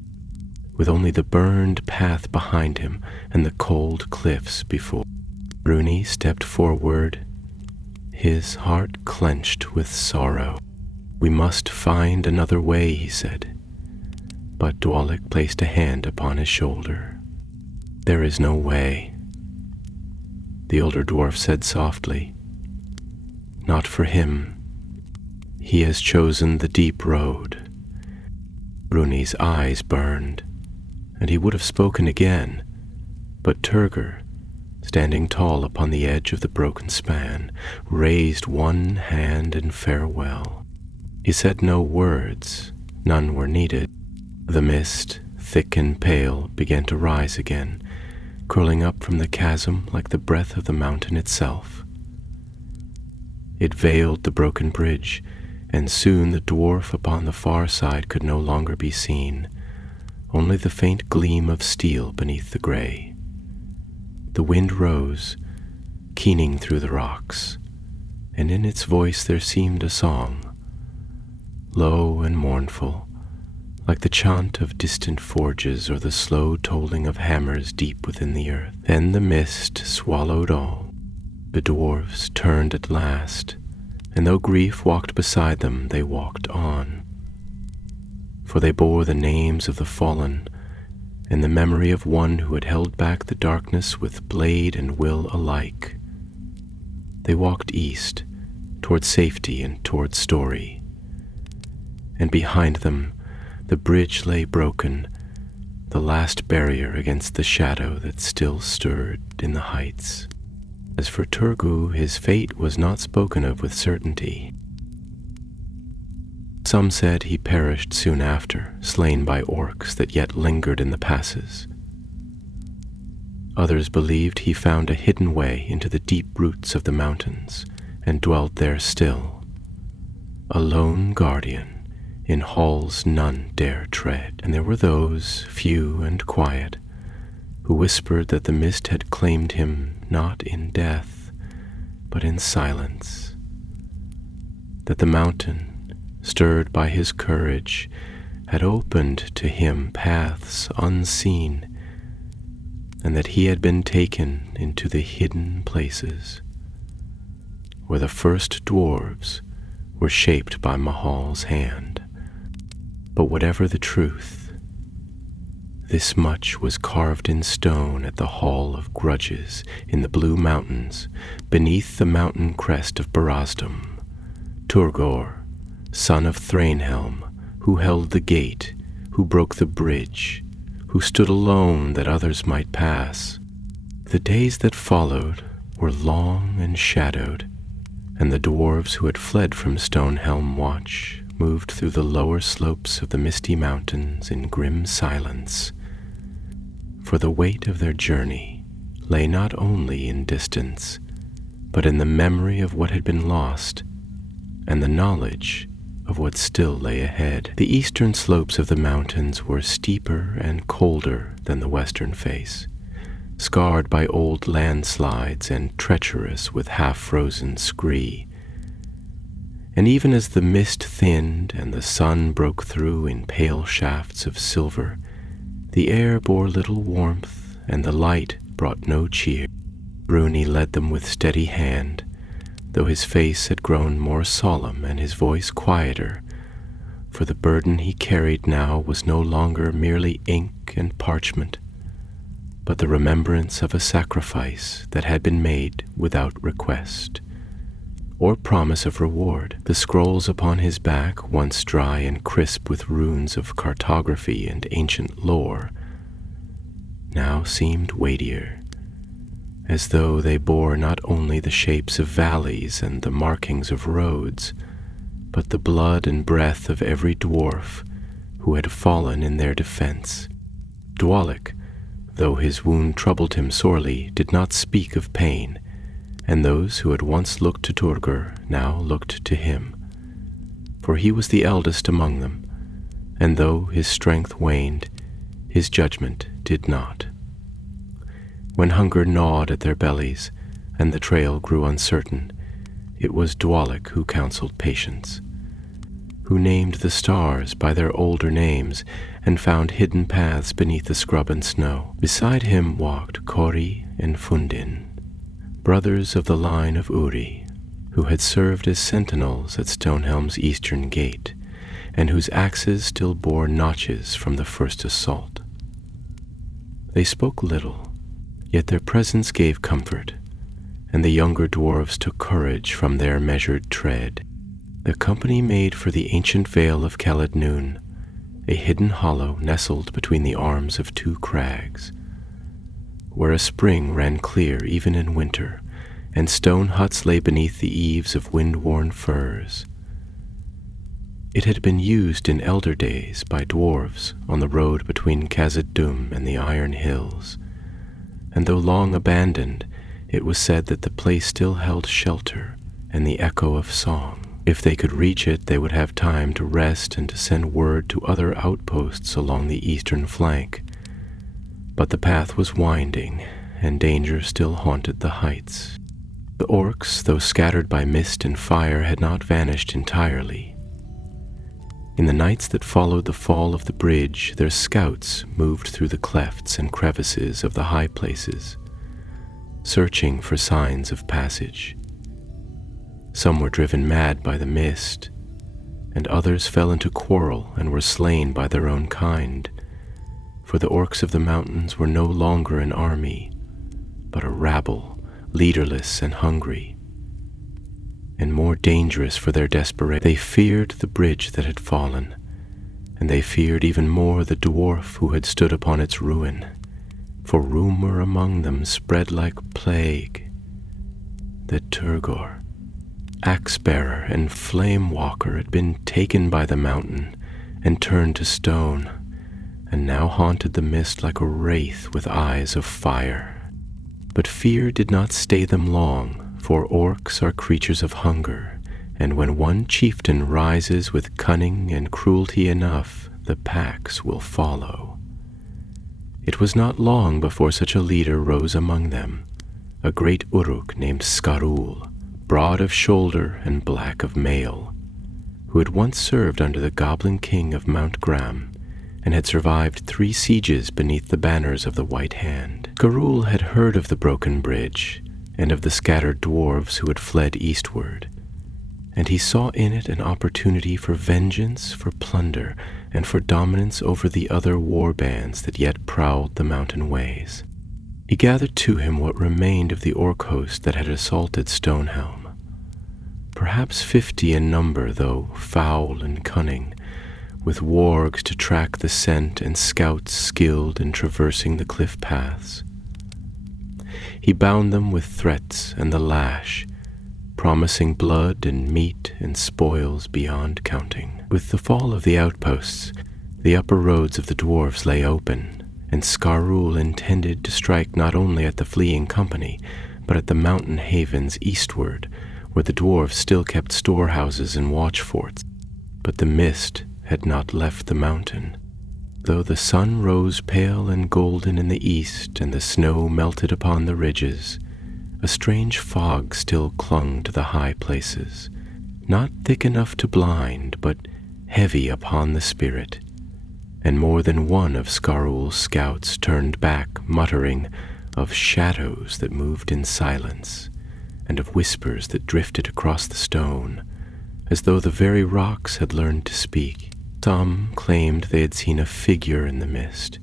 with only the burned path behind him and the cold cliffs before. Bruni stepped forward, his heart clenched with sorrow. "We must find another way," he said. But Dwalek placed a hand upon his shoulder. "There is no way," the older dwarf said softly. "Not for him. He has chosen the deep road." Bruni's eyes burned, and he would have spoken again, but Turgor, standing tall upon the edge of the broken span, raised one hand in farewell. He said no words, none were needed. The mist, thick and pale, began to rise again, curling up from the chasm like the breath of the mountain itself. It veiled the broken bridge, and soon the dwarf upon the far side could no longer be seen, only the faint gleam of steel beneath the gray. The wind rose, keening through the rocks, and in its voice there seemed a song, low and mournful, like the chant of distant forges or the slow tolling of hammers deep within the earth. Then the mist swallowed all. The dwarves turned at last, and though grief walked beside them, they walked on. For they bore the names of the fallen, and the memory of one who had held back the darkness with blade and will alike. They walked east, toward safety and toward story. And behind them, the bridge lay broken, the last barrier against the shadow that still stirred in the heights. As for Turgor, his fate was not spoken of with certainty. Some said he perished soon after, slain by orcs that yet lingered in the passes. Others believed he found a hidden way into the deep roots of the mountains and dwelt there still, a lone guardian in halls none dare tread. And there were those, few and quiet, who whispered that the mist had claimed him not in death, but in silence, that the mountain, stirred by his courage, had opened to him paths unseen, and that he had been taken into the hidden places, where the first dwarves were shaped by Mahal's hand. But whatever the truth, this much was carved in stone at the Hall of Grudges in the Blue Mountains, beneath the mountain crest of Barazdom. Turgor, son of Thrainhelm, who held the gate, who broke the bridge, who stood alone that others might pass. The days that followed were long and shadowed, and the dwarves who had fled from Stonehelm Watch moved through the lower slopes of the Misty Mountains in grim silence. For the weight of their journey lay not only in distance, but in the memory of what had been lost and the knowledge of what still lay ahead. The eastern slopes of the mountains were steeper and colder than the western face, scarred by old landslides and treacherous with half-frozen scree. And even as the mist thinned and the sun broke through in pale shafts of silver, the air bore little warmth and the light brought no cheer. Bruni led them with steady hand, though his face had grown more solemn and his voice quieter, for the burden he carried now was no longer merely ink and parchment, but the remembrance of a sacrifice that had been made without request or promise of reward. The scrolls upon his back, once dry and crisp with runes of cartography and ancient lore, now seemed weightier, as though they bore not only the shapes of valleys and the markings of roads, but the blood and breath of every dwarf who had fallen in their defense. Dwalek, though his wound troubled him sorely, did not speak of pain, and those who had once looked to Turgor now looked to him, for he was the eldest among them, and though his strength waned, his judgment did not. When hunger gnawed at their bellies and the trail grew uncertain, it was Dwalek who counseled patience, who named the stars by their older names and found hidden paths beneath the scrub and snow. Beside him walked Kori and Fundin, brothers of the line of Uri, who had served as sentinels at Stonehelm's eastern gate, and whose axes still bore notches from the first assault. They spoke little, yet their presence gave comfort, and the younger dwarves took courage from their measured tread. The company made for the ancient vale of Calednoon, a hidden hollow nestled between the arms of two crags, where a spring ran clear even in winter, and stone huts lay beneath the eaves of wind-worn firs. It had been used in elder days by dwarves on the road between Khazad-dûm and the Iron Hills, and though long abandoned, it was said that the place still held shelter and the echo of song. If they could reach it, they would have time to rest and to send word to other outposts along the eastern flank. But the path was winding, and danger still haunted the heights. The orcs, though scattered by mist and fire, had not vanished entirely. In the nights that followed the fall of the bridge, their scouts moved through the clefts and crevices of the high places, searching for signs of passage. Some were driven mad by the mist, and others fell into quarrel and were slain by their own kind, for the orcs of the mountains were no longer an army, but a rabble, leaderless and hungry, and more dangerous for their desperation. They feared the bridge that had fallen, and they feared even more the dwarf who had stood upon its ruin, for rumor among them spread like plague that Turgor, axe-bearer and flame-walker, had been taken by the mountain and turned to stone, and now haunted the mist like a wraith with eyes of fire. But fear did not stay them long, for orcs are creatures of hunger, and when one chieftain rises with cunning and cruelty enough, the packs will follow. It was not long before such a leader rose among them, a great Uruk named Skarul, broad of shoulder and black of mail, who had once served under the Goblin King of Mount Gram, and had survived 3 sieges beneath the banners of the White Hand. Skarul had heard of the broken bridge, and of the scattered dwarves who had fled eastward, and he saw in it an opportunity for vengeance, for plunder, and for dominance over the other war bands that yet prowled the mountain ways. He gathered to him what remained of the orc host that had assaulted Stonehelm, perhaps 50 in number, though foul and cunning, with wargs to track the scent and scouts skilled in traversing the cliff paths. He bound them with threats and the lash, promising blood and meat and spoils beyond counting. With the fall of the outposts, the upper roads of the dwarves lay open, and Skarul intended to strike not only at the fleeing company, but at the mountain havens eastward, where the dwarves still kept storehouses and watchforts. But the mist had not left the mountain. Though the sun rose pale and golden in the east and the snow melted upon the ridges, a strange fog still clung to the high places, not thick enough to blind, but heavy upon the spirit, and more than one of Scarul's scouts turned back, muttering of shadows that moved in silence, and of whispers that drifted across the stone, as though the very rocks had learned to speak. Some claimed they had seen a figure in the mist,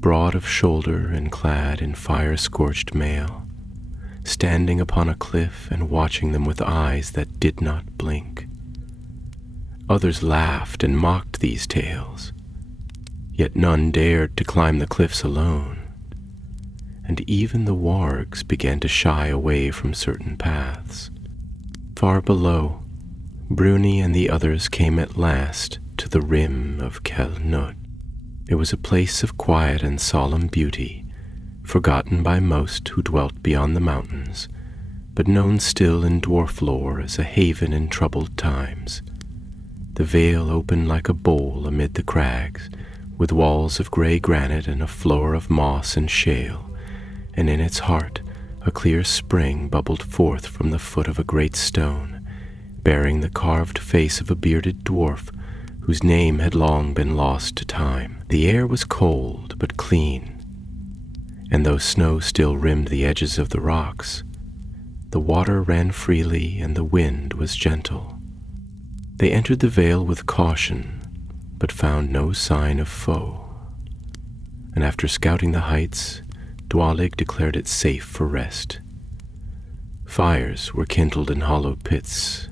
broad of shoulder and clad in fire-scorched mail, standing upon a cliff and watching them with eyes that did not blink. Others laughed and mocked these tales, yet none dared to climb the cliffs alone, and even the wargs began to shy away from certain paths. Far below, Bruni and the others came at last to the rim of Kel Nut. It was a place of quiet and solemn beauty, forgotten by most who dwelt beyond the mountains, but known still in dwarf lore as a haven in troubled times. The vale opened like a bowl amid the crags, with walls of grey granite and a floor of moss and shale, and in its heart a clear spring bubbled forth from the foot of a great stone, bearing the carved face of a bearded dwarf whose name had long been lost to time. The air was cold but clean, and though snow still rimmed the edges of the rocks, the water ran freely and the wind was gentle. They entered the vale with caution, but found no sign of foe, and after scouting the heights, Dwalig declared it safe for rest. Fires were kindled in hollow pits,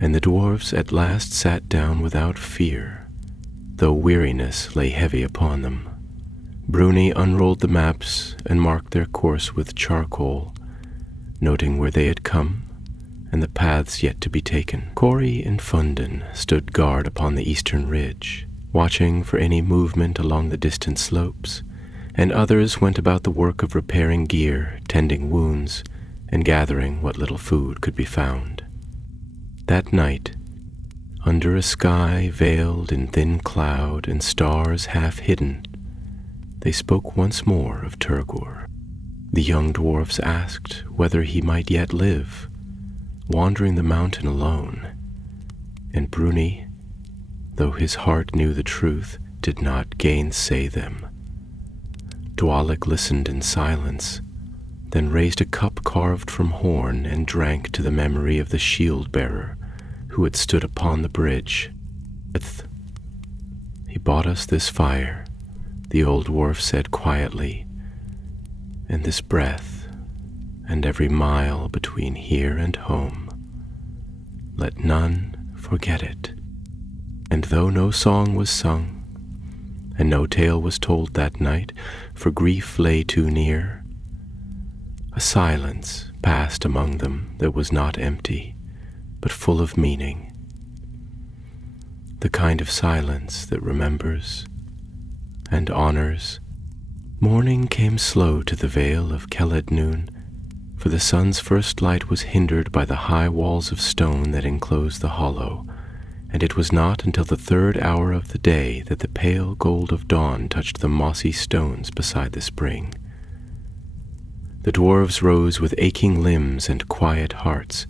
and the dwarves at last sat down without fear, though weariness lay heavy upon them. Bruni unrolled the maps and marked their course with charcoal, noting where they had come and the paths yet to be taken. Cori and Fundin stood guard upon the eastern ridge, watching for any movement along the distant slopes, and others went about the work of repairing gear, tending wounds, and gathering what little food could be found. That night, under a sky veiled in thin cloud and stars half hidden, they spoke once more of Turgor. The young dwarfs asked whether he might yet live, wandering the mountain alone, and Bruni, though his heart knew the truth, did not gainsay them. Dwalig listened in silence, then raised a cup carved from horn and drank to the memory of the shield-bearer who had stood upon the bridge. He bought us this fire, the old dwarf said quietly, and this breath, and every mile between here and home. Let none forget it. And though no song was sung, and no tale was told that night, for grief lay too near, a silence passed among them that was not empty, but full of meaning. The kind of silence that remembers and honors. Morning came slow to the vale of Celadnoon, for the sun's first light was hindered by the high walls of stone that enclosed the hollow, and it was not until the third hour of the day that the pale gold of dawn touched the mossy stones beside the spring. The dwarves rose with aching limbs and quiet hearts,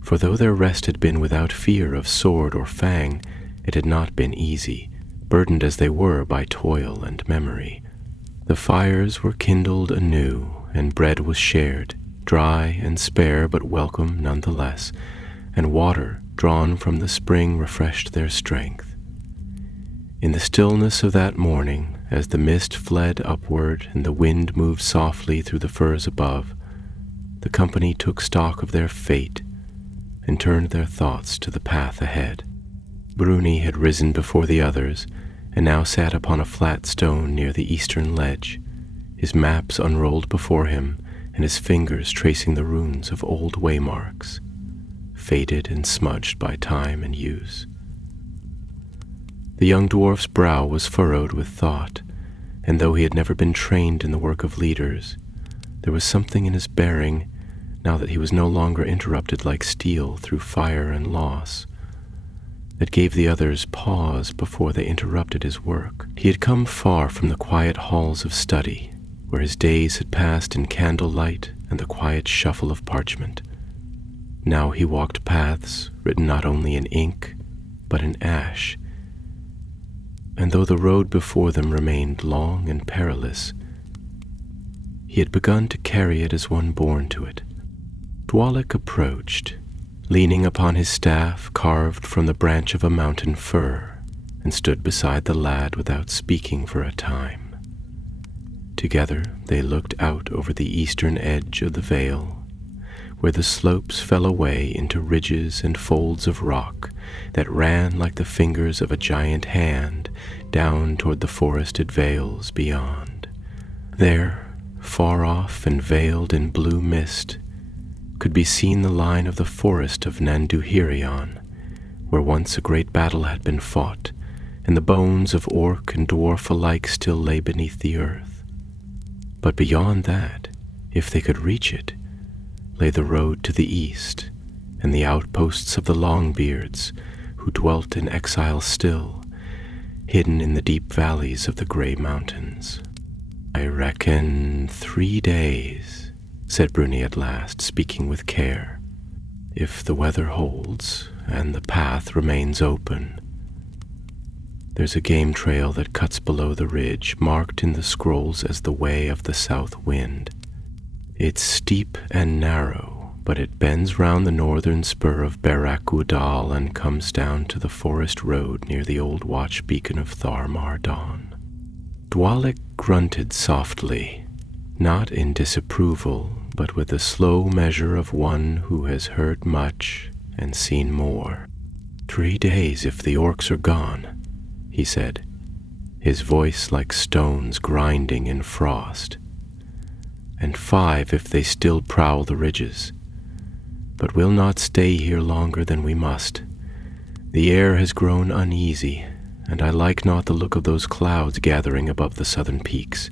for though their rest had been without fear of sword or fang, it had not been easy, burdened as they were by toil and memory. The fires were kindled anew, and bread was shared, dry and spare but welcome none the less, and water drawn from the spring refreshed their strength. In the stillness of that morning, as the mist fled upward and the wind moved softly through the firs above, the company took stock of their fate and turned their thoughts to the path ahead. Bruni had risen before the others and now sat upon a flat stone near the eastern ledge, his maps unrolled before him and his fingers tracing the runes of old waymarks, faded and smudged by time and use. The young dwarf's brow was furrowed with thought, and though he had never been trained in the work of leaders, there was something in his bearing, now that he was no longer interrupted like steel through fire and loss, that gave the others pause before they interrupted his work. He had come far from the quiet halls of study, where his days had passed in candlelight and the quiet shuffle of parchment. Now he walked paths written not only in ink, but in ash, and though the road before them remained long and perilous, he had begun to carry it as one born to it. Dwalek approached, leaning upon his staff carved from the branch of a mountain fir, and stood beside the lad without speaking for a time. Together they looked out over the eastern edge of the vale, where the slopes fell away into ridges and folds of rock that ran like the fingers of a giant hand down toward the forested vales beyond. There, far off and veiled in blue mist, could be seen the line of the forest of Nanduhirion, where once a great battle had been fought, and the bones of orc and dwarf alike still lay beneath the earth. But beyond that, if they could reach it, lay the road to the east, and the outposts of the Longbeards, who dwelt in exile still, hidden in the deep valleys of the gray mountains. "I reckon 3 days," said Bruni at last, speaking with care, "if the weather holds and the path remains open. There's a game trail that cuts below the ridge, marked in the scrolls as the way of the south wind. It's steep and narrow, but it bends round the northern spur of Barrack-Udal and comes down to the forest road near the old watch beacon of Thar Mardon." Dwalek grunted softly, not in disapproval, but with the slow measure of one who has heard much and seen more. 3 days if the orcs are gone," he said, his voice like stones grinding in frost, "and 5 if they still prowl the ridges. But we'll not stay here longer than we must. The air has grown uneasy, and I like not the look of those clouds gathering above the southern peaks.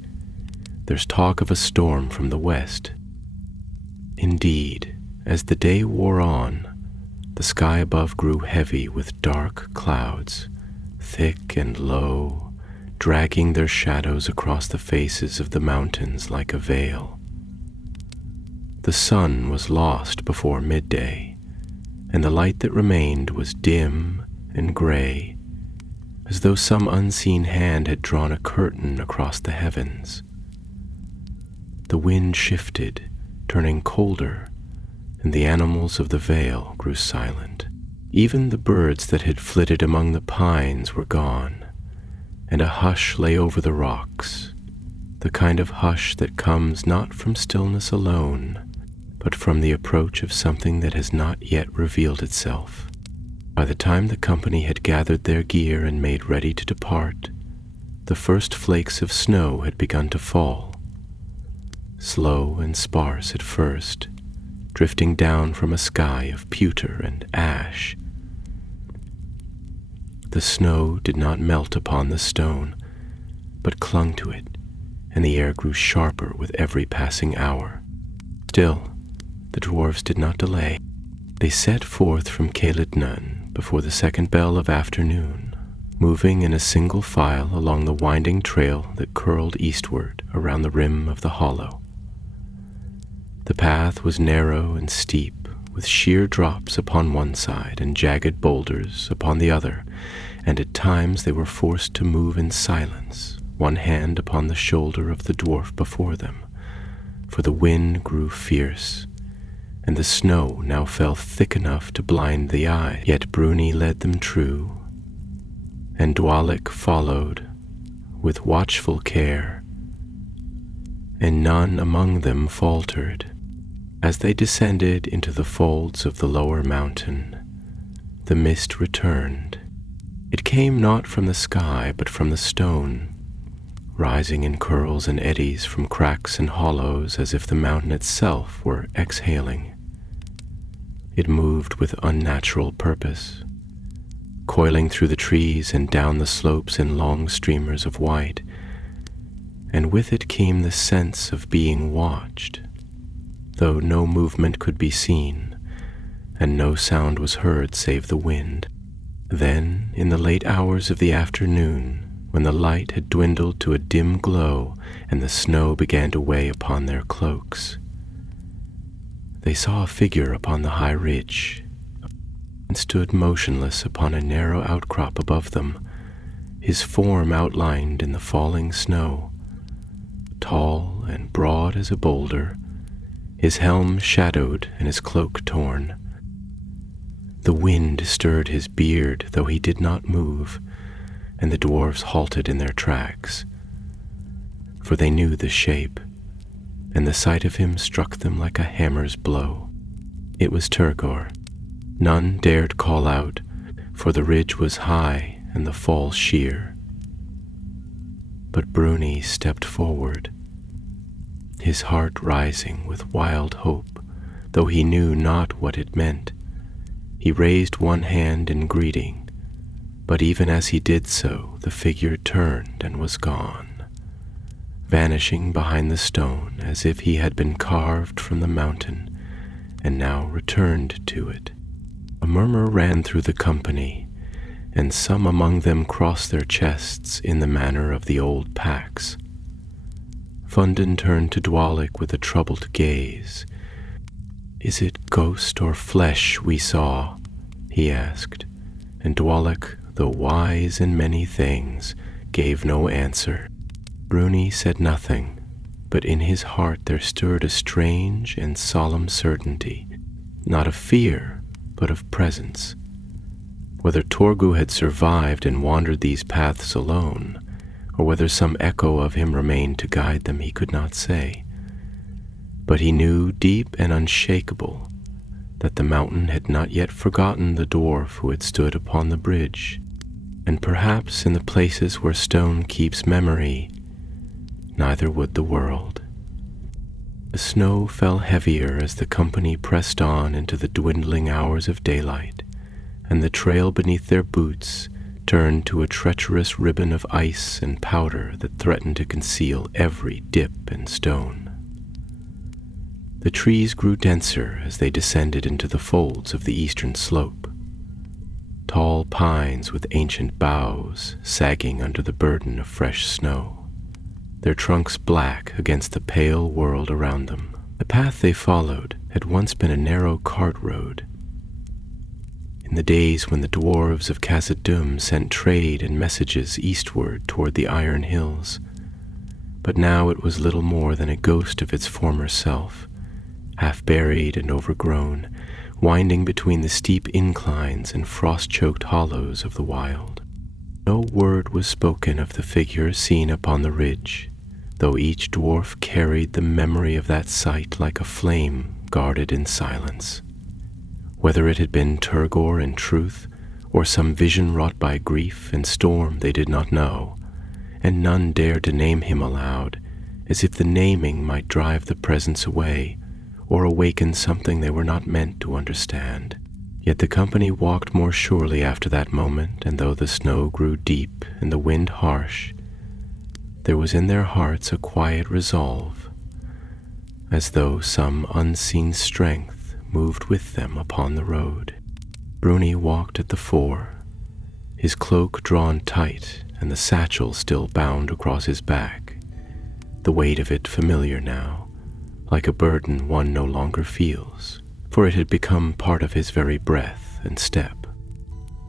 There's talk of a storm from the west." Indeed, as the day wore on, the sky above grew heavy with dark clouds, thick and low, dragging their shadows across the faces of the mountains like a veil. The sun was lost before midday, and the light that remained was dim and gray, as though some unseen hand had drawn a curtain across the heavens. The wind shifted, turning colder, and the animals of the vale grew silent. Even the birds that had flitted among the pines were gone, and a hush lay over the rocks, the kind of hush that comes not from stillness alone, but from the approach of something that has not yet revealed itself. By the time the company had gathered their gear and made ready to depart, the first flakes of snow had begun to fall, slow and sparse at first, drifting down from a sky of pewter and ash. The snow did not melt upon the stone, but clung to it, and the air grew sharper with every passing hour. Still, the dwarves did not delay. They set forth from Caeladnun before the second bell of afternoon, moving in a single file along the winding trail that curled eastward around the rim of the hollow. The path was narrow and steep, with sheer drops upon one side and jagged boulders upon the other, and at times they were forced to move in silence, one hand upon the shoulder of the dwarf before them, for the wind grew fierce, and the snow now fell thick enough to blind the eye. Yet Bruni led them true, and Dwalek followed with watchful care, and none among them faltered. As they descended into the folds of the lower mountain, the mist returned. It came not from the sky, but from the stone, rising in curls and eddies from cracks and hollows as if the mountain itself were exhaling. It moved with unnatural purpose, coiling through the trees and down the slopes in long streamers of white, and with it came the sense of being watched, though no movement could be seen, and no sound was heard save the wind. Then, in the late hours of the afternoon, when the light had dwindled to a dim glow and the snow began to weigh upon their cloaks, they saw a figure upon the high ridge, and stood motionless upon a narrow outcrop above them, his form outlined in the falling snow, tall and broad as a boulder, his helm shadowed and his cloak torn. The wind stirred his beard, though he did not move, and the dwarfs halted in their tracks, for they knew the shape, and the sight of him struck them like a hammer's blow. It was Turgor. None dared call out, for the ridge was high and the fall sheer. But Bruni stepped forward, his heart rising with wild hope, though he knew not what it meant. He raised one hand in greeting, but even as he did so, the figure turned and was gone, vanishing behind the stone as if he had been carved from the mountain and now returned to it. A murmur ran through the company, and some among them crossed their chests in the manner of the old packs. Fundin turned to Dwalik with a troubled gaze. "Is it ghost or flesh we saw?" he asked, and Dwalik, though wise in many things, gave no answer. Bruni said nothing, but in his heart there stirred a strange and solemn certainty, not of fear, but of presence. Whether Turgor had survived and wandered these paths alone, or whether some echo of him remained to guide them, he could not say. But he knew, deep and unshakable, that the mountain had not yet forgotten the dwarf who had stood upon the bridge, and perhaps in the places where stone keeps memory, neither would the world. The snow fell heavier as the company pressed on into the dwindling hours of daylight, and the trail beneath their boots turned to a treacherous ribbon of ice and powder that threatened to conceal every dip and stone. The trees grew denser as they descended into the folds of the eastern slope. Tall pines with ancient boughs sagging under the burden of fresh snow, their trunks black against the pale world around them. The path they followed had once been a narrow cart road. In the days when the dwarves of Khazad-dûm sent trade and messages eastward toward the Iron Hills, but now it was little more than a ghost of its former self, half buried and overgrown, winding between the steep inclines and frost-choked hollows of the wild. No word was spoken of the figure seen upon the ridge, though each dwarf carried the memory of that sight like a flame guarded in silence. Whether it had been Turgor in truth, or some vision wrought by grief and storm, they did not know, and none dared to name him aloud, as if the naming might drive the presence away, or awaken something they were not meant to understand. Yet the company walked more surely after that moment, and though the snow grew deep and the wind harsh, there was in their hearts a quiet resolve, as though some unseen strength moved with them upon the road. Bruni walked at the fore, his cloak drawn tight and the satchel still bound across his back, the weight of it familiar now, like a burden one no longer feels, for it had become part of his very breath and step.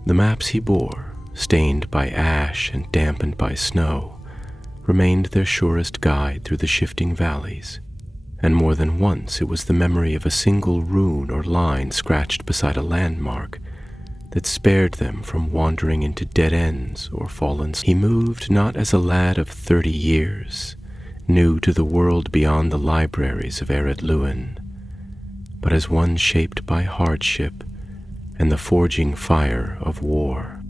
The maps he bore, stained by ash and dampened by snow, remained their surest guide through the shifting valleys, and more than once it was the memory of a single rune or line scratched beside a landmark that spared them from wandering into dead ends or fallen. He moved not as a lad of 30 years, new to the world beyond the libraries of Ered Luin, but as one shaped by hardship and the forging fire of war.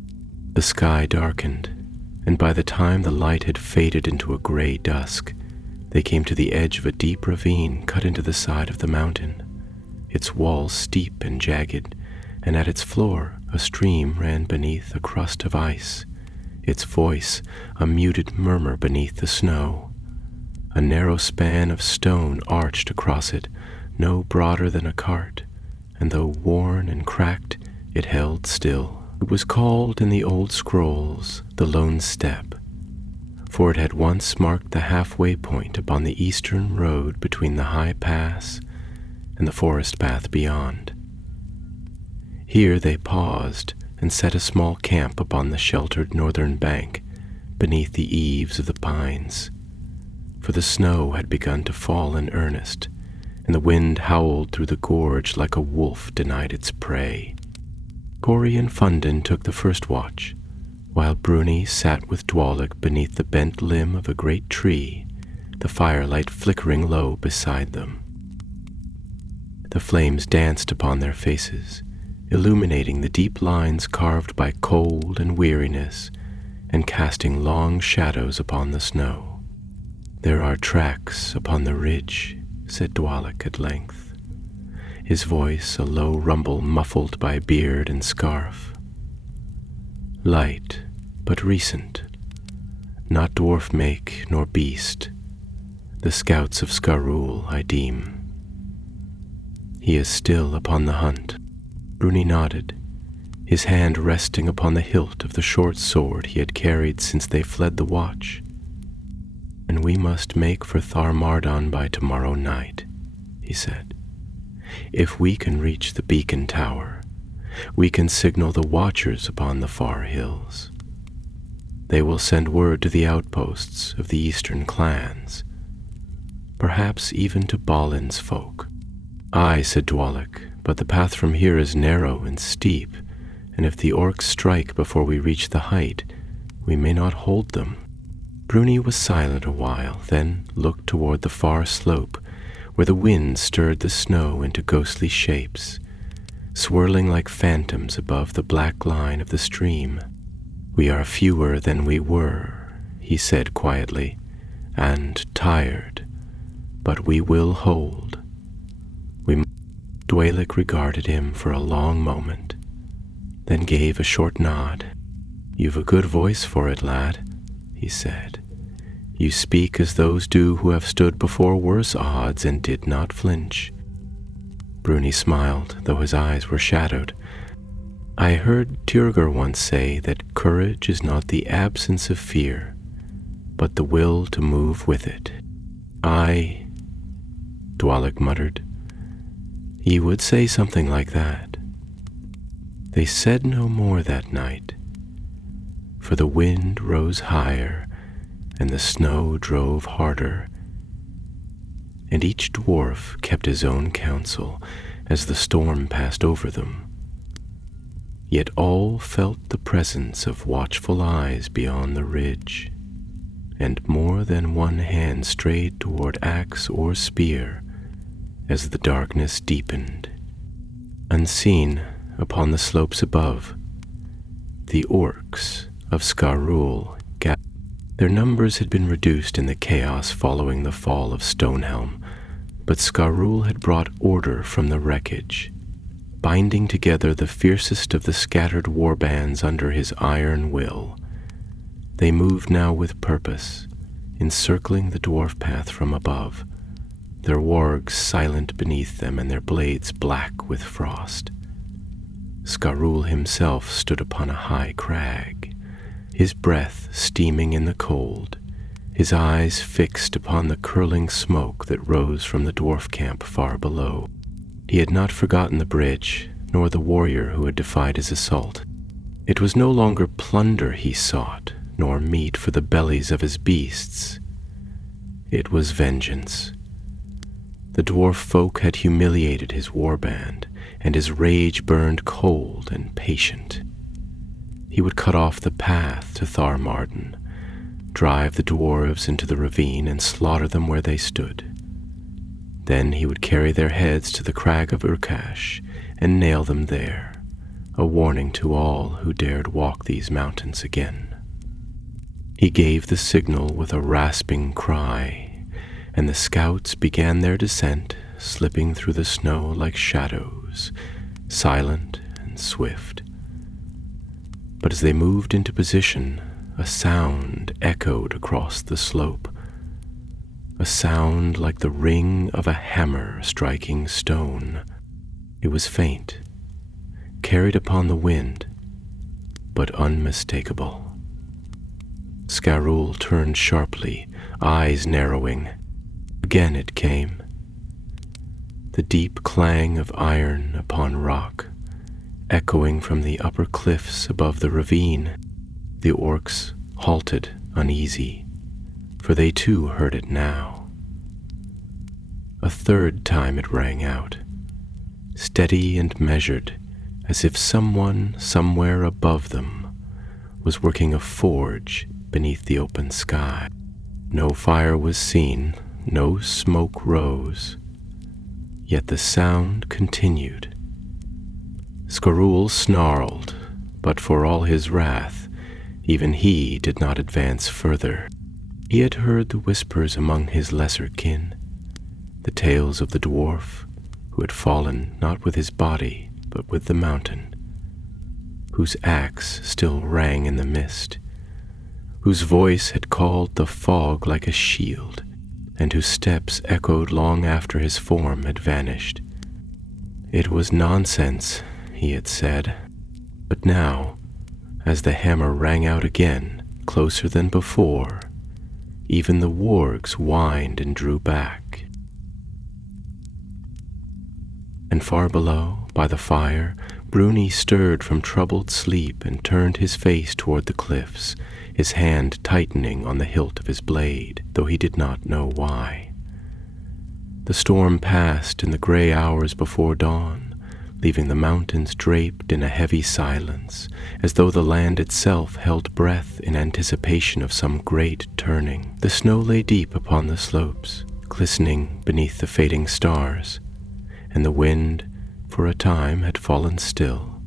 The sky darkened, and by the time the light had faded into a gray dusk, they came to the edge of a deep ravine cut into the side of the mountain, its walls steep and jagged, and at its floor a stream ran beneath a crust of ice, its voice a muted murmur beneath the snow. A narrow span of stone arched across it, no broader than a cart, and though worn and cracked, it held still. It was called in the old scrolls the Lone Step, for it had once marked the halfway point upon the eastern road between the high pass and the forest path beyond. Here they paused and set a small camp upon the sheltered northern bank beneath the eaves of the pines, for the snow had begun to fall in earnest, and the wind howled through the gorge like a wolf denied its prey. Corey and Fundin took the first watch, while Bruni sat with Dwalik beneath the bent limb of a great tree, the firelight flickering low beside them. The flames danced upon their faces, illuminating the deep lines carved by cold and weariness, and casting long shadows upon the snow. "There are tracks upon the ridge," said Dwalik at length, his voice a low rumble muffled by beard and scarf. "Light, but recent, not dwarf make nor beast, the scouts of Skarul, I deem. He is still upon the hunt." Bruni nodded, his hand resting upon the hilt of the short sword he had carried since they fled the watch. "And we must make for Tharmardon by tomorrow night," he said. "If we can reach the beacon tower, we can signal the watchers upon the far hills. They will send word to the outposts of the eastern clans, perhaps even to Balin's folk." "Aye," said Dwalik, "but the path from here is narrow and steep, and if the orcs strike before we reach the height, we may not hold them." Bruni was silent a while, then looked toward the far slope, where the wind stirred the snow into ghostly shapes, swirling like phantoms above the black line of the stream. "We are fewer than we were," he said quietly, "and tired, but we will hold. Dwalik regarded him for a long moment, then gave a short nod. "You've a good voice for it, lad," he said. "You speak as those do who have stood before worse odds and did not flinch." Bruni smiled, though his eyes were shadowed. "I heard Turgor once say that courage is not the absence of fear, but the will to move with it." "Aye," Dwalik muttered. "He would say something like that." They said no more that night, for the wind rose higher and the snow drove harder, and each dwarf kept his own counsel as the storm passed over them. Yet all felt the presence of watchful eyes beyond the ridge, and more than one hand strayed toward axe or spear as the darkness deepened. Unseen upon the slopes above, the orcs of Skarul gathered. Their numbers had been reduced in the chaos following the fall of Stonehelm, but Skarul had brought order from the wreckage, binding together the fiercest of the scattered warbands under his iron will. They moved now with purpose, encircling the dwarf path from above, their wargs silent beneath them and their blades black with frost. Skarul himself stood upon a high crag, his breath steaming in the cold, his eyes fixed upon the curling smoke that rose from the dwarf camp far below. He had not forgotten the bridge, nor the warrior who had defied his assault. It was no longer plunder he sought, nor meat for the bellies of his beasts. It was vengeance. The dwarf folk had humiliated his warband, and his rage burned cold and patient. He would cut off the path to Tharmardon, drive the dwarves into the ravine and slaughter them where they stood. Then he would carry their heads to the crag of Urkash and nail them there, a warning to all who dared walk these mountains again. He gave the signal with a rasping cry, and the scouts began their descent, slipping through the snow like shadows, silent and swift. But as they moved into position, a sound echoed across the slope, a sound like the ring of a hammer striking stone. It was faint, carried upon the wind, but unmistakable. Scarul turned sharply, eyes narrowing. Again it came. The deep clang of iron upon rock, echoing from the upper cliffs above the ravine. The orcs halted uneasy, for they too heard it now. A third time it rang out, steady and measured, as if someone somewhere above them was working a forge beneath the open sky. No fire was seen, no smoke rose, yet the sound continued. Scarul snarled, but for all his wrath, even he did not advance further. He had heard the whispers among his lesser kin, the tales of the dwarf who had fallen not with his body but with the mountain, whose axe still rang in the mist, whose voice had called the fog like a shield, and whose steps echoed long after his form had vanished. It was nonsense, he had said, but now, as the hammer rang out again, closer than before, even the wargs whined and drew back. And far below, by the fire, Bruni stirred from troubled sleep and turned his face toward the cliffs, his hand tightening on the hilt of his blade, though he did not know why. The storm passed in the gray hours before dawn, leaving the mountains draped in a heavy silence, as though the land itself held breath in anticipation of some great turning. The snow lay deep upon the slopes, glistening beneath the fading stars, and the wind, for a time, had fallen still,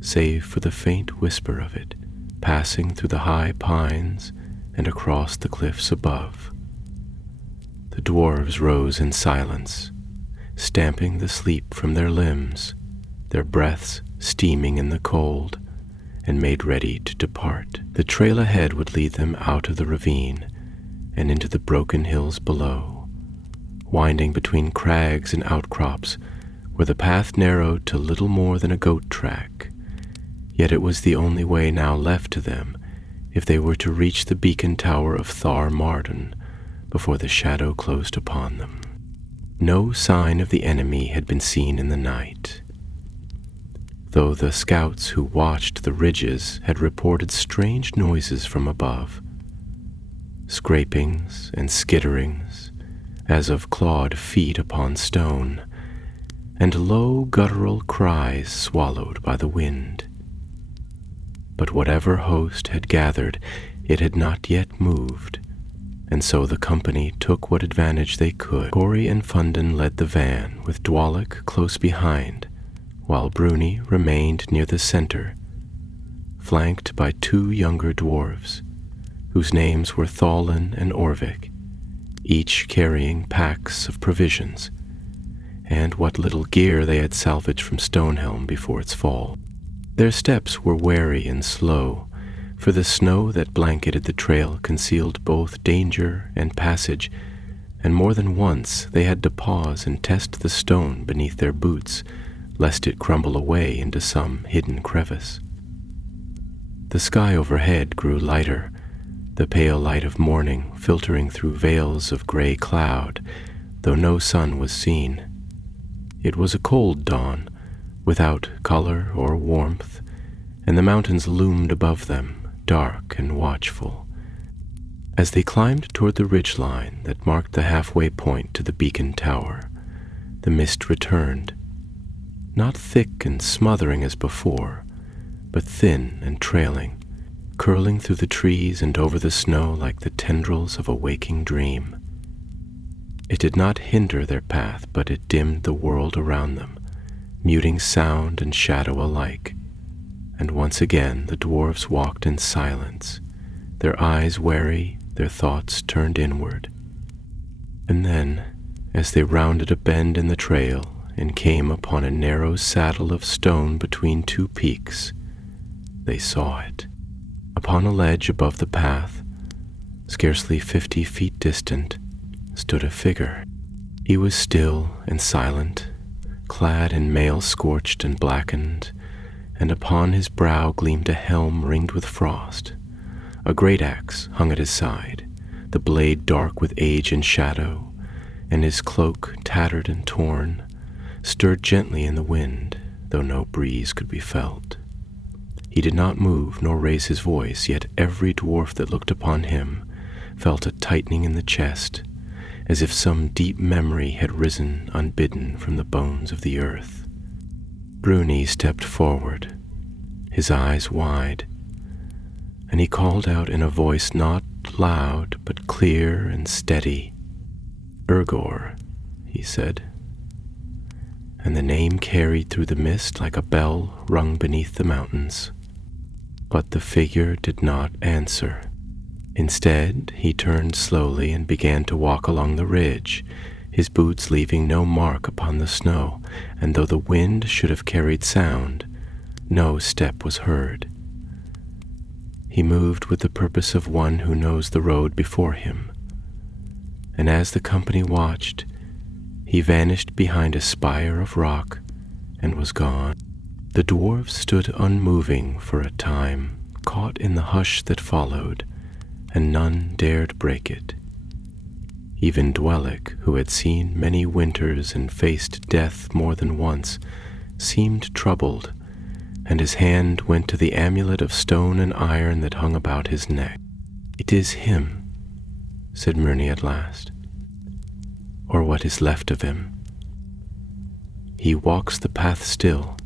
save for the faint whisper of it, passing through the high pines and across the cliffs above. The dwarves rose in silence, stamping the sleep from their limbs, their breaths steaming in the cold, and made ready to depart. The trail ahead would lead them out of the ravine and into the broken hills below, winding between crags and outcrops where the path narrowed to little more than a goat track. Yet it was the only way now left to them if they were to reach the beacon tower of Thar Marden before the shadow closed upon them. No sign of the enemy had been seen in the night, though the scouts who watched the ridges had reported strange noises from above, scrapings and skitterings as of clawed feet upon stone, and low guttural cries swallowed by the wind. But whatever host had gathered, it had not yet moved, and so the company took what advantage they could. Gori and Fundin led the van, with Dwalek close behind, while Bruni remained near the center, flanked by two younger dwarves, whose names were Thalin and Orvik, each carrying packs of provisions, and what little gear they had salvaged from Stonehelm before its fall. Their steps were wary and slow, for the snow that blanketed the trail concealed both danger and passage, and more than once they had to pause and test the stone beneath their boots, lest it crumble away into some hidden crevice. The sky overhead grew lighter, the pale light of morning filtering through veils of gray cloud, though no sun was seen. It was a cold dawn, without color or warmth, and the mountains loomed above them, dark and watchful. As they climbed toward the ridgeline that marked the halfway point to the beacon tower, the mist returned, not thick and smothering as before, but thin and trailing, curling through the trees and over the snow like the tendrils of a waking dream. It did not hinder their path, but it dimmed the world around them, muting sound and shadow alike. And once again the dwarves walked in silence, their eyes wary, their thoughts turned inward. And then, as they rounded a bend in the trail and came upon a narrow saddle of stone between two peaks, they saw it. Upon a ledge above the path, scarcely 50 feet distant, stood a figure. He was still and silent, clad in mail scorched and blackened, and upon his brow gleamed a helm ringed with frost. A great axe hung at his side, the blade dark with age and shadow, and his cloak, tattered and torn, stirred gently in the wind, though no breeze could be felt. He did not move nor raise his voice, yet every dwarf that looked upon him felt a tightening in the chest, as if some deep memory had risen unbidden from the bones of the earth. Bruni stepped forward, his eyes wide, and he called out in a voice not loud but clear and steady. "Turgor," he said, and the name carried through the mist like a bell rung beneath the mountains. But the figure did not answer. Instead, he turned slowly and began to walk along the ridge, his boots leaving no mark upon the snow, and though the wind should have carried sound, no step was heard. He moved with the purpose of one who knows the road before him, and as the company watched, he vanished behind a spire of rock and was gone. The dwarves stood unmoving for a time, caught in the hush that followed, and none dared break it. Even Dwellick, who had seen many winters and faced death more than once, seemed troubled, and his hand went to the amulet of stone and iron that hung about his neck. "It is him," said Myrni at last, "or what is left of him. He walks the path still."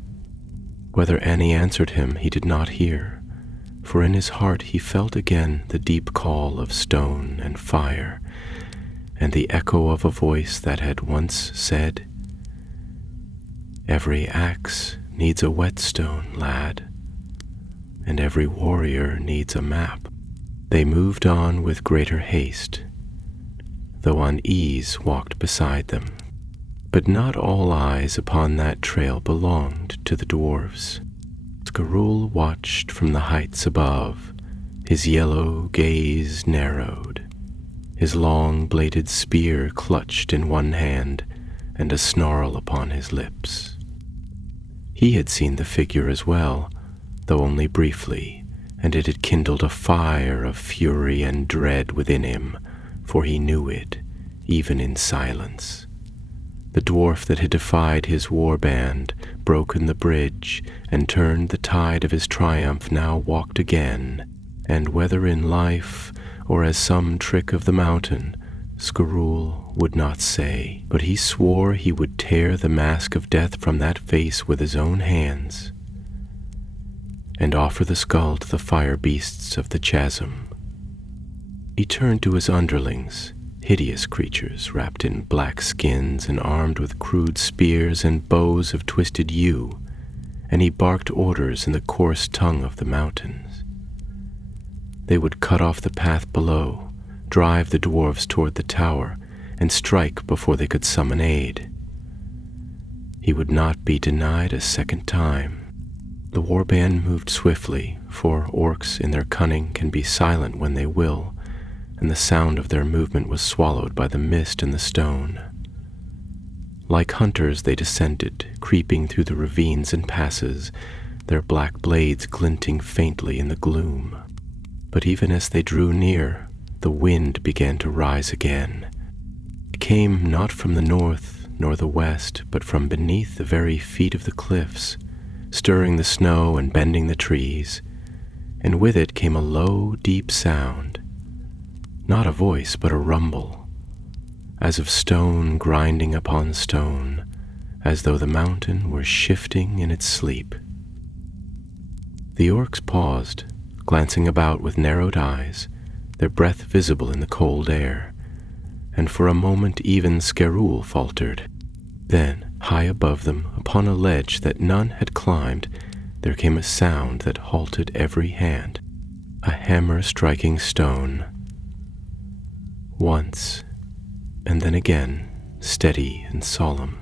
Whether Annie answered him he did not hear, for in his heart he felt again the deep call of stone and fire, and the echo of a voice that had once said, "Every axe needs a whetstone, lad, and every warrior needs a map." They moved on with greater haste, though unease walked beside them. But not all eyes upon that trail belonged to the dwarves. Skarul watched from the heights above, his yellow gaze narrowed, his long-bladed spear clutched in one hand and a snarl upon his lips. He had seen the figure as well, though only briefly, and it had kindled a fire of fury and dread within him, for he knew it, even in silence. The dwarf that had defied his war-band, broken the bridge, and turned the tide of his triumph now walked again, and whether in life or as some trick of the mountain, Skarul would not say, but he swore he would tear the mask of death from that face with his own hands, and offer the skull to the fire beasts of the chasm. He turned to his underlings, hideous creatures wrapped in black skins and armed with crude spears and bows of twisted yew, and he barked orders in the coarse tongue of the mountains. They would cut off the path below, drive the dwarves toward the tower, and strike before they could summon aid. He would not be denied a second time. The warband moved swiftly, for orcs in their cunning can be silent when they will, and the sound of their movement was swallowed by the mist and the stone. Like hunters they descended, creeping through the ravines and passes, their black blades glinting faintly in the gloom. But even as they drew near, the wind began to rise again. It came not from the north nor the west, but from beneath the very feet of the cliffs, stirring the snow and bending the trees, and with it came a low, deep sound, not a voice but a rumble, as of stone grinding upon stone, as though the mountain were shifting in its sleep. The orcs paused, glancing about with narrowed eyes, their breath visible in the cold air, and for a moment even Skarul faltered. Then, high above them, upon a ledge that none had climbed, there came a sound that halted every hand, a hammer striking stone. Once, and then again, steady and solemn,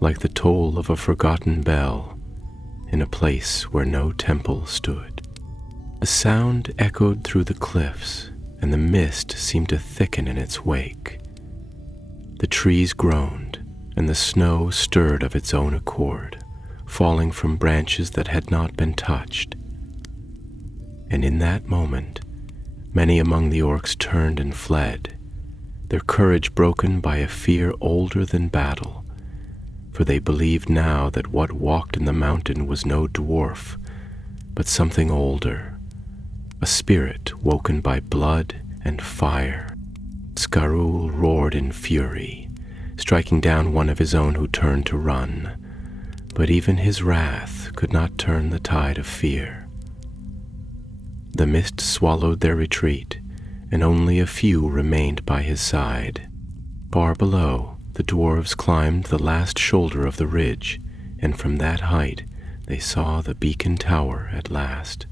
like the toll of a forgotten bell in a place where no temple stood. The sound echoed through the cliffs, and the mist seemed to thicken in its wake. The trees groaned, and the snow stirred of its own accord, falling from branches that had not been touched. And in that moment, many among the orcs turned and fled, their courage broken by a fear older than battle, for they believed now that what walked in the mountain was no dwarf, but something older, a spirit woken by blood and fire. Skarul roared in fury, striking down one of his own who turned to run, but even his wrath could not turn the tide of fear. The mist swallowed their retreat, and only a few remained by his side. Far below, the dwarves climbed the last shoulder of the ridge, and from that height they saw the beacon tower at last,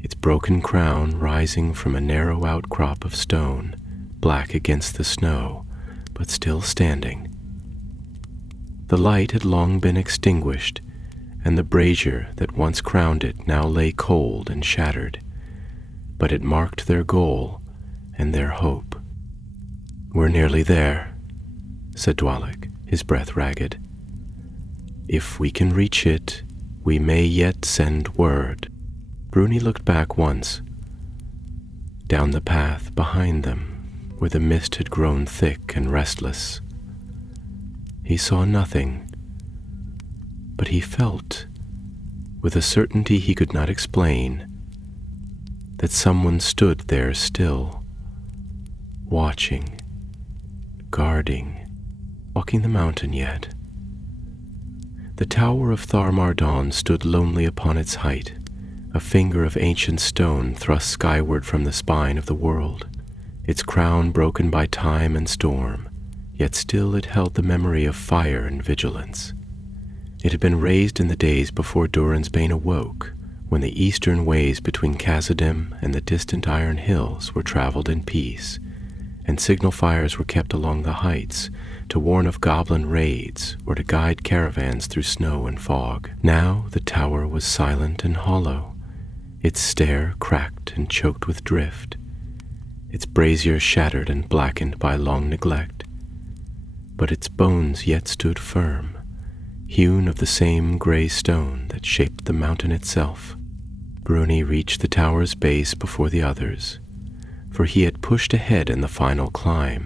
its broken crown rising from a narrow outcrop of stone, black against the snow, but still standing. The light had long been extinguished, and the brazier that once crowned it now lay cold and shattered, but it marked their goal and their hope. "We're nearly there," said Dwalek, his breath ragged. "If we can reach it, we may yet send word." Bruni looked back once, down the path behind them, where the mist had grown thick and restless. He saw nothing, but he felt, with a certainty he could not explain, that someone stood there still, watching, guarding, walking the mountain yet. The tower of Thar-Mardon stood lonely upon its height, a finger of ancient stone thrust skyward from the spine of the world, its crown broken by time and storm, yet still it held the memory of fire and vigilance. It had been raised in the days before Durin's Bane awoke, when the eastern ways between Khazad-dûm and the distant Iron Hills were traveled in peace, and signal fires were kept along the heights to warn of goblin raids or to guide caravans through snow and fog. Now the tower was silent and hollow, its stair cracked and choked with drift, its brazier shattered and blackened by long neglect. But its bones yet stood firm, hewn of the same gray stone that shaped the mountain itself. Bruni reached the tower's base before the others, for he had pushed ahead in the final climb,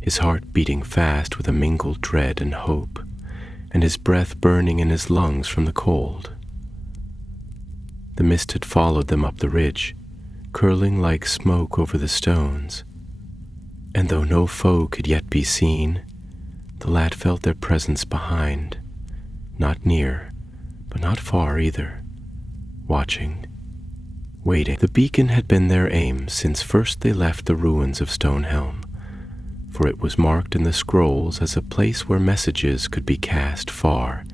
his heart beating fast with a mingled dread and hope, and his breath burning in his lungs from the cold. The mist had followed them up the ridge, curling like smoke over the stones, and though no foe could yet be seen, the lad felt their presence behind, not near, but not far either, watching, waiting. The beacon had been their aim since first they left the ruins of Stonehelm, for it was marked in the scrolls as a place where messages could be cast far,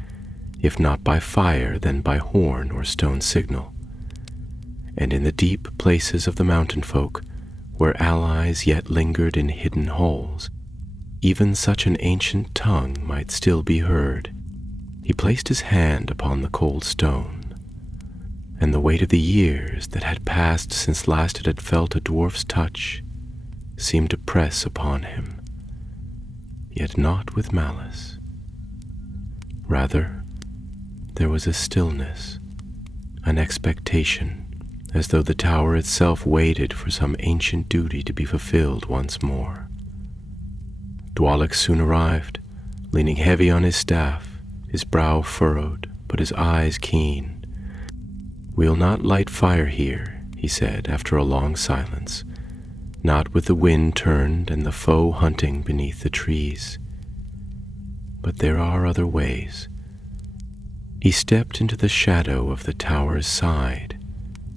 if not by fire then by horn or stone signal. And in the deep places of the mountain folk, where allies yet lingered in hidden holes, even such an ancient tongue might still be heard. He placed his hand upon the cold stone, and the weight of the years that had passed since last it had felt a dwarf's touch seemed to press upon him, yet not with malice. Rather, there was a stillness, an expectation, as though the tower itself waited for some ancient duty to be fulfilled once more. Dwalek soon arrived, leaning heavy on his staff, his brow furrowed, but his eyes keen. "We'll not light fire here," he said after a long silence, "not with the wind turned and the foe hunting beneath the trees. But there are other ways." He stepped into the shadow of the tower's side,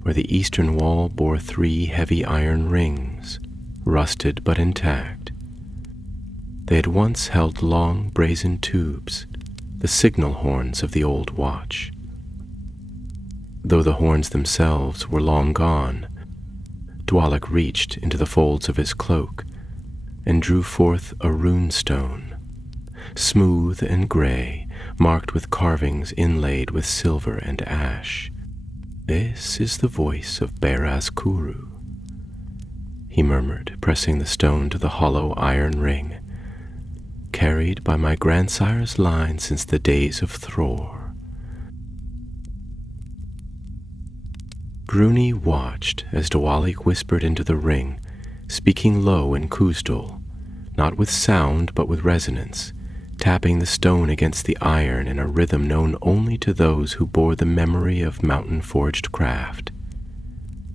where the eastern wall bore 3 heavy iron rings, rusted but intact. They had once held long brazen tubes, the signal horns of the old watch. Though the horns themselves were long gone, Dwalek reached into the folds of his cloak and drew forth a rune stone, smooth and gray, marked with carvings inlaid with silver and ash. "This is the voice of Beraz-Kuru," he murmured, pressing the stone to the hollow iron ring. carried by my grandsire's line since the days of Thror. Bruni watched as Dwalik whispered into the ring, speaking low in Khuzdul, not with sound but with resonance, tapping the stone against the iron in a rhythm known only to those who bore the memory of mountain-forged craft.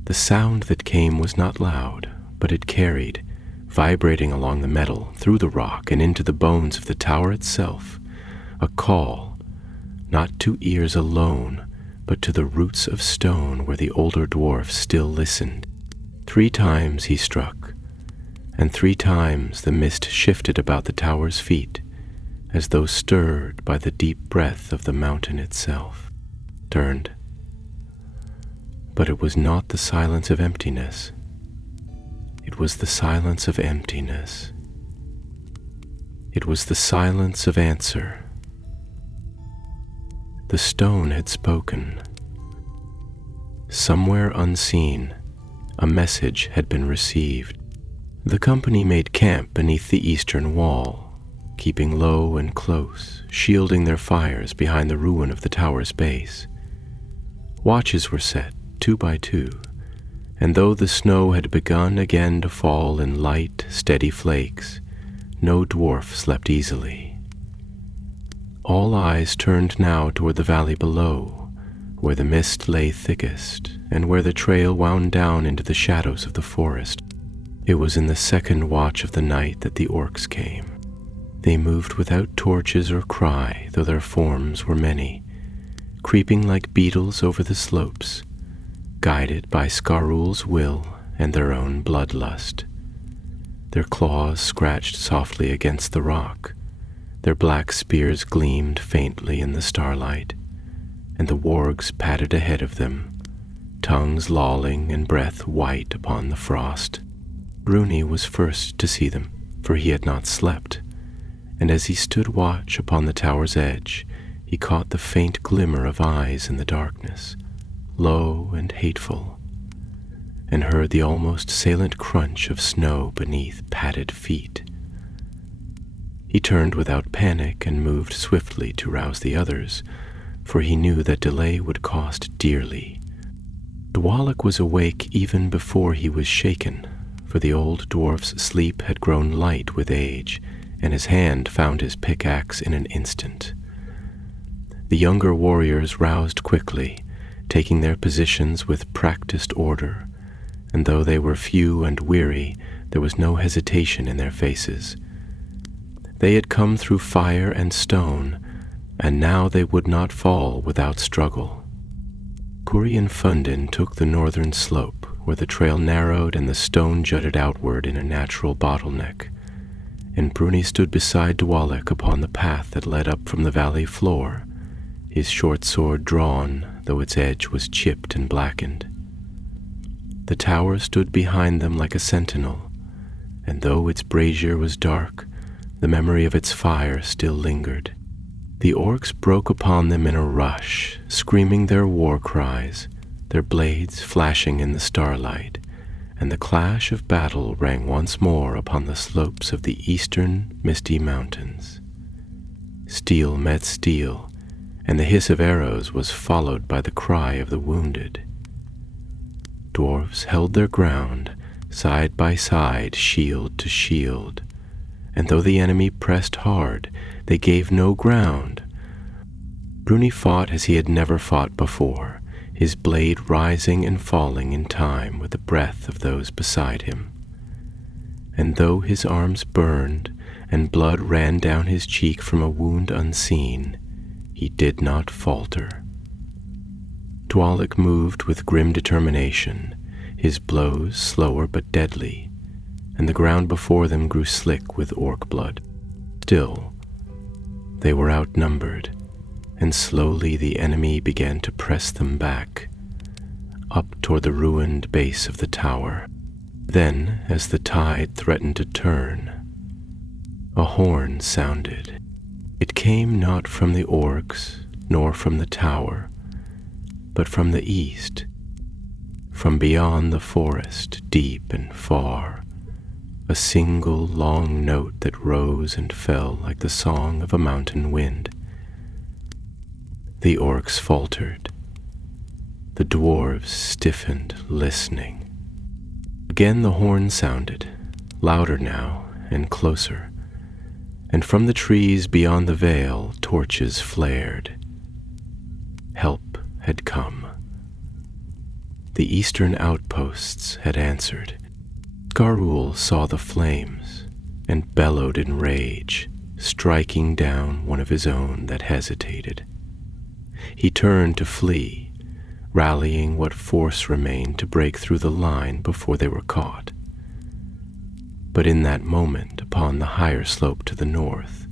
The sound that came was not loud, but it carried, vibrating along the metal, through the rock and into the bones of the tower itself, a call, not to ears alone, but to the roots of stone where the older dwarf still listened. 3 times he struck, and 3 times the mist shifted about the tower's feet, as though stirred by the deep breath of the mountain itself. Turned. But it was not the silence of emptiness. It was the silence of emptiness. It was the silence of answer. The stone had spoken. Somewhere unseen, a message had been received. The company made camp beneath the eastern wall, keeping low and close, shielding their fires behind the ruin of the tower's base. Watches were set, 2 by 2, and though the snow had begun again to fall in light, steady flakes, no dwarf slept easily. All eyes turned now toward the valley below, where the mist lay thickest, and where the trail wound down into the shadows of the forest. It was in the second watch of the night that the orcs came. They moved without torches or cry, though their forms were many, creeping like beetles over the slopes, guided by Skarul's will and their own bloodlust. Their claws scratched softly against the rock, their black spears gleamed faintly in the starlight, and the wargs padded ahead of them, tongues lolling and breath white upon the frost. Bruni was first to see them, for he had not slept, and as he stood watch upon the tower's edge, he caught the faint glimmer of eyes in the darkness, low and hateful, and heard the almost silent crunch of snow beneath padded feet. He turned without panic and moved swiftly to rouse the others, for he knew that delay would cost dearly. Dwalik was awake even before he was shaken, for the old dwarf's sleep had grown light with age, and his hand found his pickaxe in an instant. The younger warriors roused quickly, taking their positions with practiced order, and though they were few and weary, there was no hesitation in their faces. They had come through fire and stone, and now they would not fall without struggle. Kuri and Fundin took the northern slope, where the trail narrowed and the stone jutted outward in a natural bottleneck, and Bruni stood beside Dwalik upon the path that led up from the valley floor, his short sword drawn, though its edge was chipped and blackened. The tower stood behind them like a sentinel, and though its brazier was dark, the memory of its fire still lingered. The orcs broke upon them in a rush, screaming their war cries, their blades flashing in the starlight, and the clash of battle rang once more upon the slopes of the eastern Misty Mountains. Steel met steel, and the hiss of arrows was followed by the cry of the wounded. Dwarves held their ground, side by side, shield to shield, and though the enemy pressed hard, they gave no ground. Bruni fought as he had never fought before, his blade rising and falling in time with the breath of those beside him. And though his arms burned and blood ran down his cheek from a wound unseen, he did not falter. Dwalik moved with grim determination, his blows slower but deadly, and the ground before them grew slick with orc blood. Still, they were outnumbered, and slowly the enemy began to press them back, up toward the ruined base of the tower. Then, as the tide threatened to turn, a horn sounded. It came not from the orcs, nor from the tower, but from the east, from beyond the forest, deep and far, a single long note that rose and fell like the song of a mountain wind. The orcs faltered. The dwarves stiffened, listening. Again the horn sounded, louder now and closer, and from the trees beyond the vale torches flared. Help had come. The eastern outposts had answered. Skarul saw the flames and bellowed in rage, striking down one of his own that hesitated. He turned to flee, rallying what force remained to break through the line before they were caught. But in that moment, upon the higher slope to the north,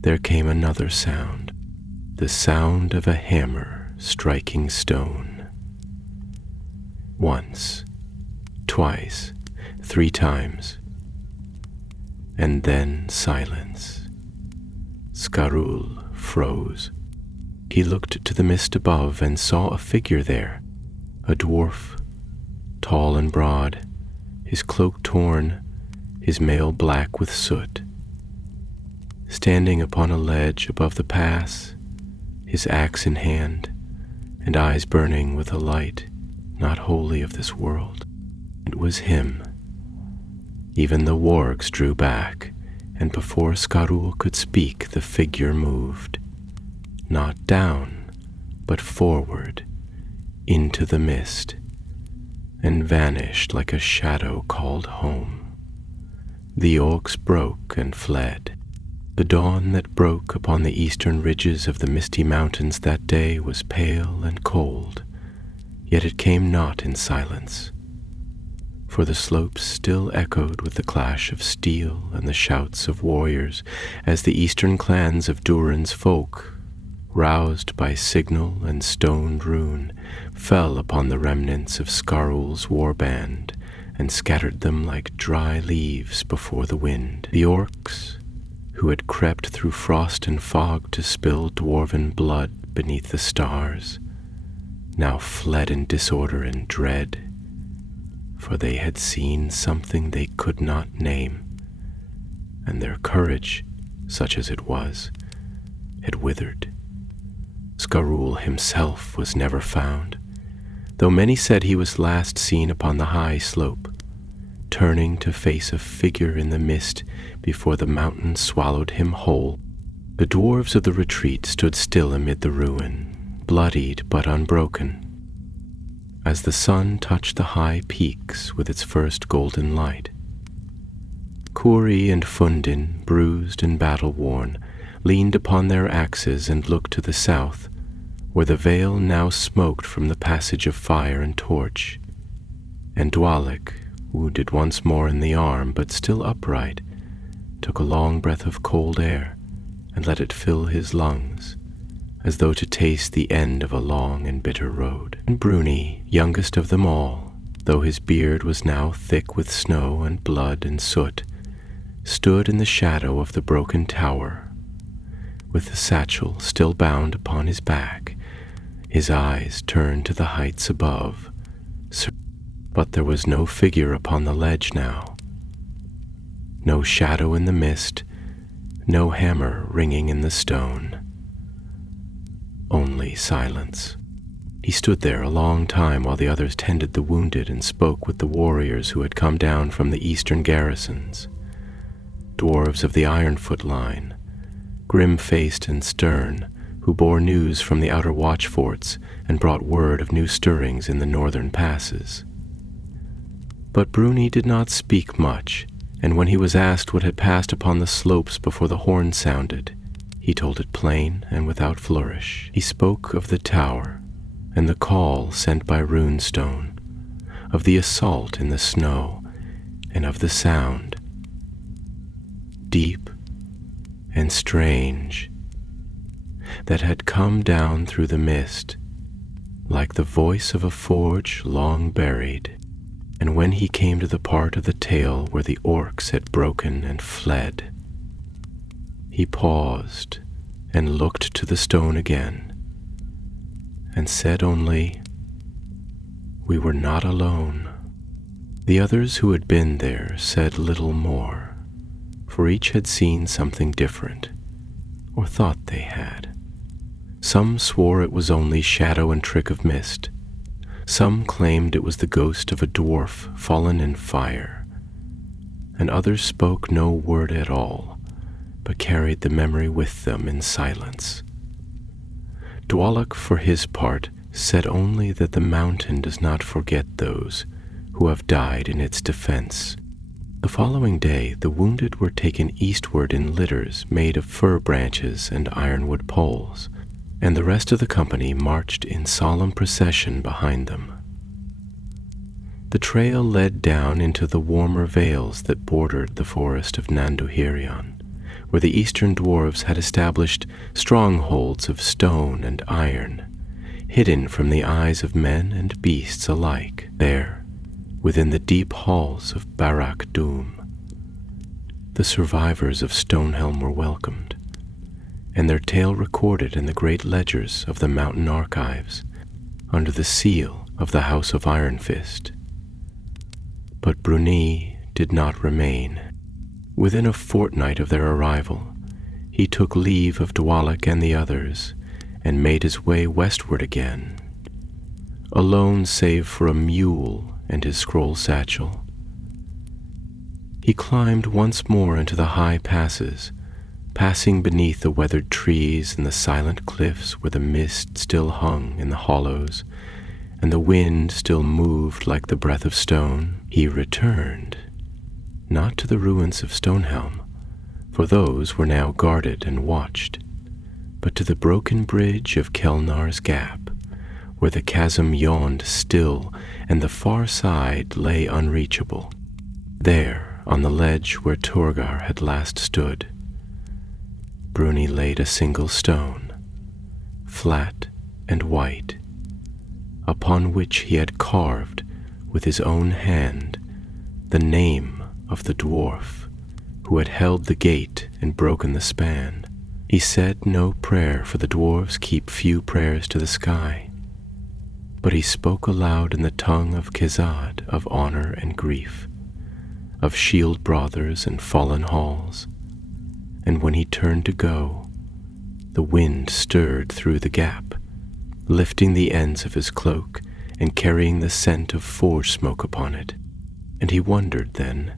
there came another sound, the sound of a hammer striking stone. Once, twice, 3 times, and then silence. Skarul froze. He looked to the mist above and saw a figure there, a dwarf, tall and broad, his cloak torn, his mail black with soot. Standing upon a ledge above the pass, his axe in hand, and eyes burning with a light not wholly of this world. It was him. Even the wargs drew back, and before Skarul could speak, the figure moved, not down, but forward, into the mist, and vanished like a shadow called home. The orcs broke and fled. The dawn that broke upon the eastern ridges of the Misty Mountains that day was pale and cold, yet it came not in silence, for the slopes still echoed with the clash of steel and the shouts of warriors as the eastern clans of Durin's folk, roused by signal and stoned rune, fell upon the remnants of Skarul's warband and scattered them like dry leaves before the wind. The orcs, who had crept through frost and fog to spill dwarven blood beneath the stars, now fled in disorder and dread, for they had seen something they could not name, and their courage, such as it was, had withered. Skarul himself was never found, though many said he was last seen upon the high slope, turning to face a figure in the mist before the mountain swallowed him whole. The dwarves of the retreat stood still amid the ruin, bloodied but unbroken, as the sun touched the high peaks with its first golden light. Kuri and Fundin, bruised and battle-worn, leaned upon their axes and looked to the south, where the vale now smoked from the passage of fire and torch, and Dwalik, wounded once more in the arm but still upright, took a long breath of cold air and let it fill his lungs, as though to taste the end of a long and bitter road. And Bruni, youngest of them all, though his beard was now thick with snow and blood and soot, stood in the shadow of the broken tower, with the satchel still bound upon his back, his eyes turned to the heights above. But there was no figure upon the ledge now, no shadow in the mist, no hammer ringing in the stone. Only silence. He stood there a long time while the others tended the wounded and spoke with the warriors who had come down from the eastern garrisons, dwarves of the Ironfoot line, grim-faced and stern, who bore news from the outer watch forts and brought word of new stirrings in the northern passes. But Bruni did not speak much, and when he was asked what had passed upon the slopes before the horn sounded, he told it plain and without flourish. He spoke of the tower and the call sent by runestone, of the assault in the snow, and of the sound, deep and strange, that had come down through the mist, like the voice of a forge long buried. And when he came to the part of the tale where the orcs had broken and fled, he paused and looked to the stone again, and said only, "We were not alone." The others who had been there said little more, for each had seen something different, or thought they had. Some swore it was only shadow and trick of mist. Some claimed it was the ghost of a dwarf fallen in fire, and others spoke no word at all, but carried the memory with them in silence. Dwalek, for his part, said only that the mountain does not forget those who have died in its defense. The following day, the wounded were taken eastward in litters made of fir branches and ironwood poles, and the rest of the company marched in solemn procession behind them. The trail led down into the warmer vales that bordered the forest of Nanduhirion, where the eastern dwarves had established strongholds of stone and iron, hidden from the eyes of men and beasts alike. There, within the deep halls of Barak Doom, the survivors of Stonehelm were welcomed, and their tale recorded in the great ledgers of the mountain archives, under the seal of the House of Iron Fist. But Bruni did not remain. Within a fortnight of their arrival, he took leave of Dwalek and the others, and made his way westward again, alone save for a mule and his scroll satchel. He climbed once more into the high passes, passing beneath the weathered trees and the silent cliffs where the mist still hung in the hollows, and the wind still moved like the breath of stone. He returned, not to the ruins of Stonehelm, for those were now guarded and watched, but to the broken bridge of Kelnar's Gap, where the chasm yawned still and the far side lay unreachable. There, on the ledge where Turgor had last stood, Bruni laid a single stone, flat and white, upon which he had carved with his own hand the name of the dwarf who had held the gate and broken the span. He said no prayer, for the dwarves keep few prayers to the sky, but he spoke aloud in the tongue of Kezad of honor and grief, of shield brothers and fallen halls, and when he turned to go, the wind stirred through the gap, lifting the ends of his cloak and carrying the scent of forge smoke upon it, and he wondered then,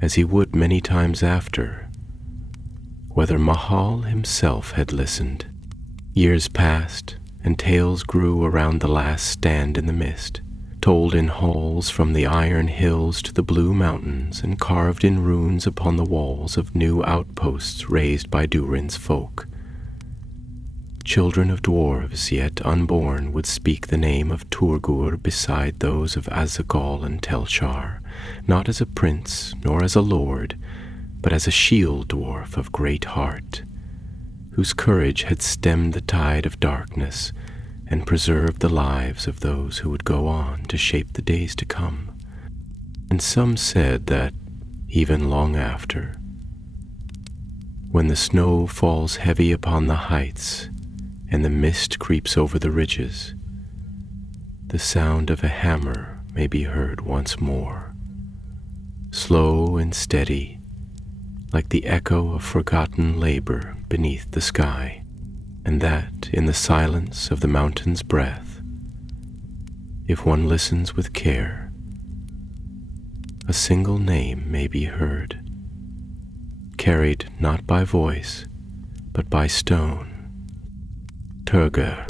as he would many times after, whether Mahal himself had listened. Years passed, and tales grew around the last stand in the mist, told in halls from the iron hills to the blue mountains, and carved in runes upon the walls of new outposts raised by Durin's folk. Children of dwarves yet unborn would speak the name of Turgor beside those of Azagal and Telchar, not as a prince nor as a lord, but as a shield dwarf of great heart, whose courage had stemmed the tide of darkness and preserved the lives of those who would go on to shape the days to come. And some said that, even long after, when the snow falls heavy upon the heights and the mist creeps over the ridges, the sound of a hammer may be heard once more, slow and steady, like the echo of forgotten labor beneath the sky, and that in the silence of the mountain's breath, if one listens with care, a single name may be heard, carried not by voice, but by stone. Turgor,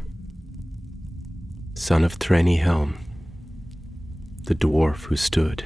son of Threnny Helm, the dwarf who stood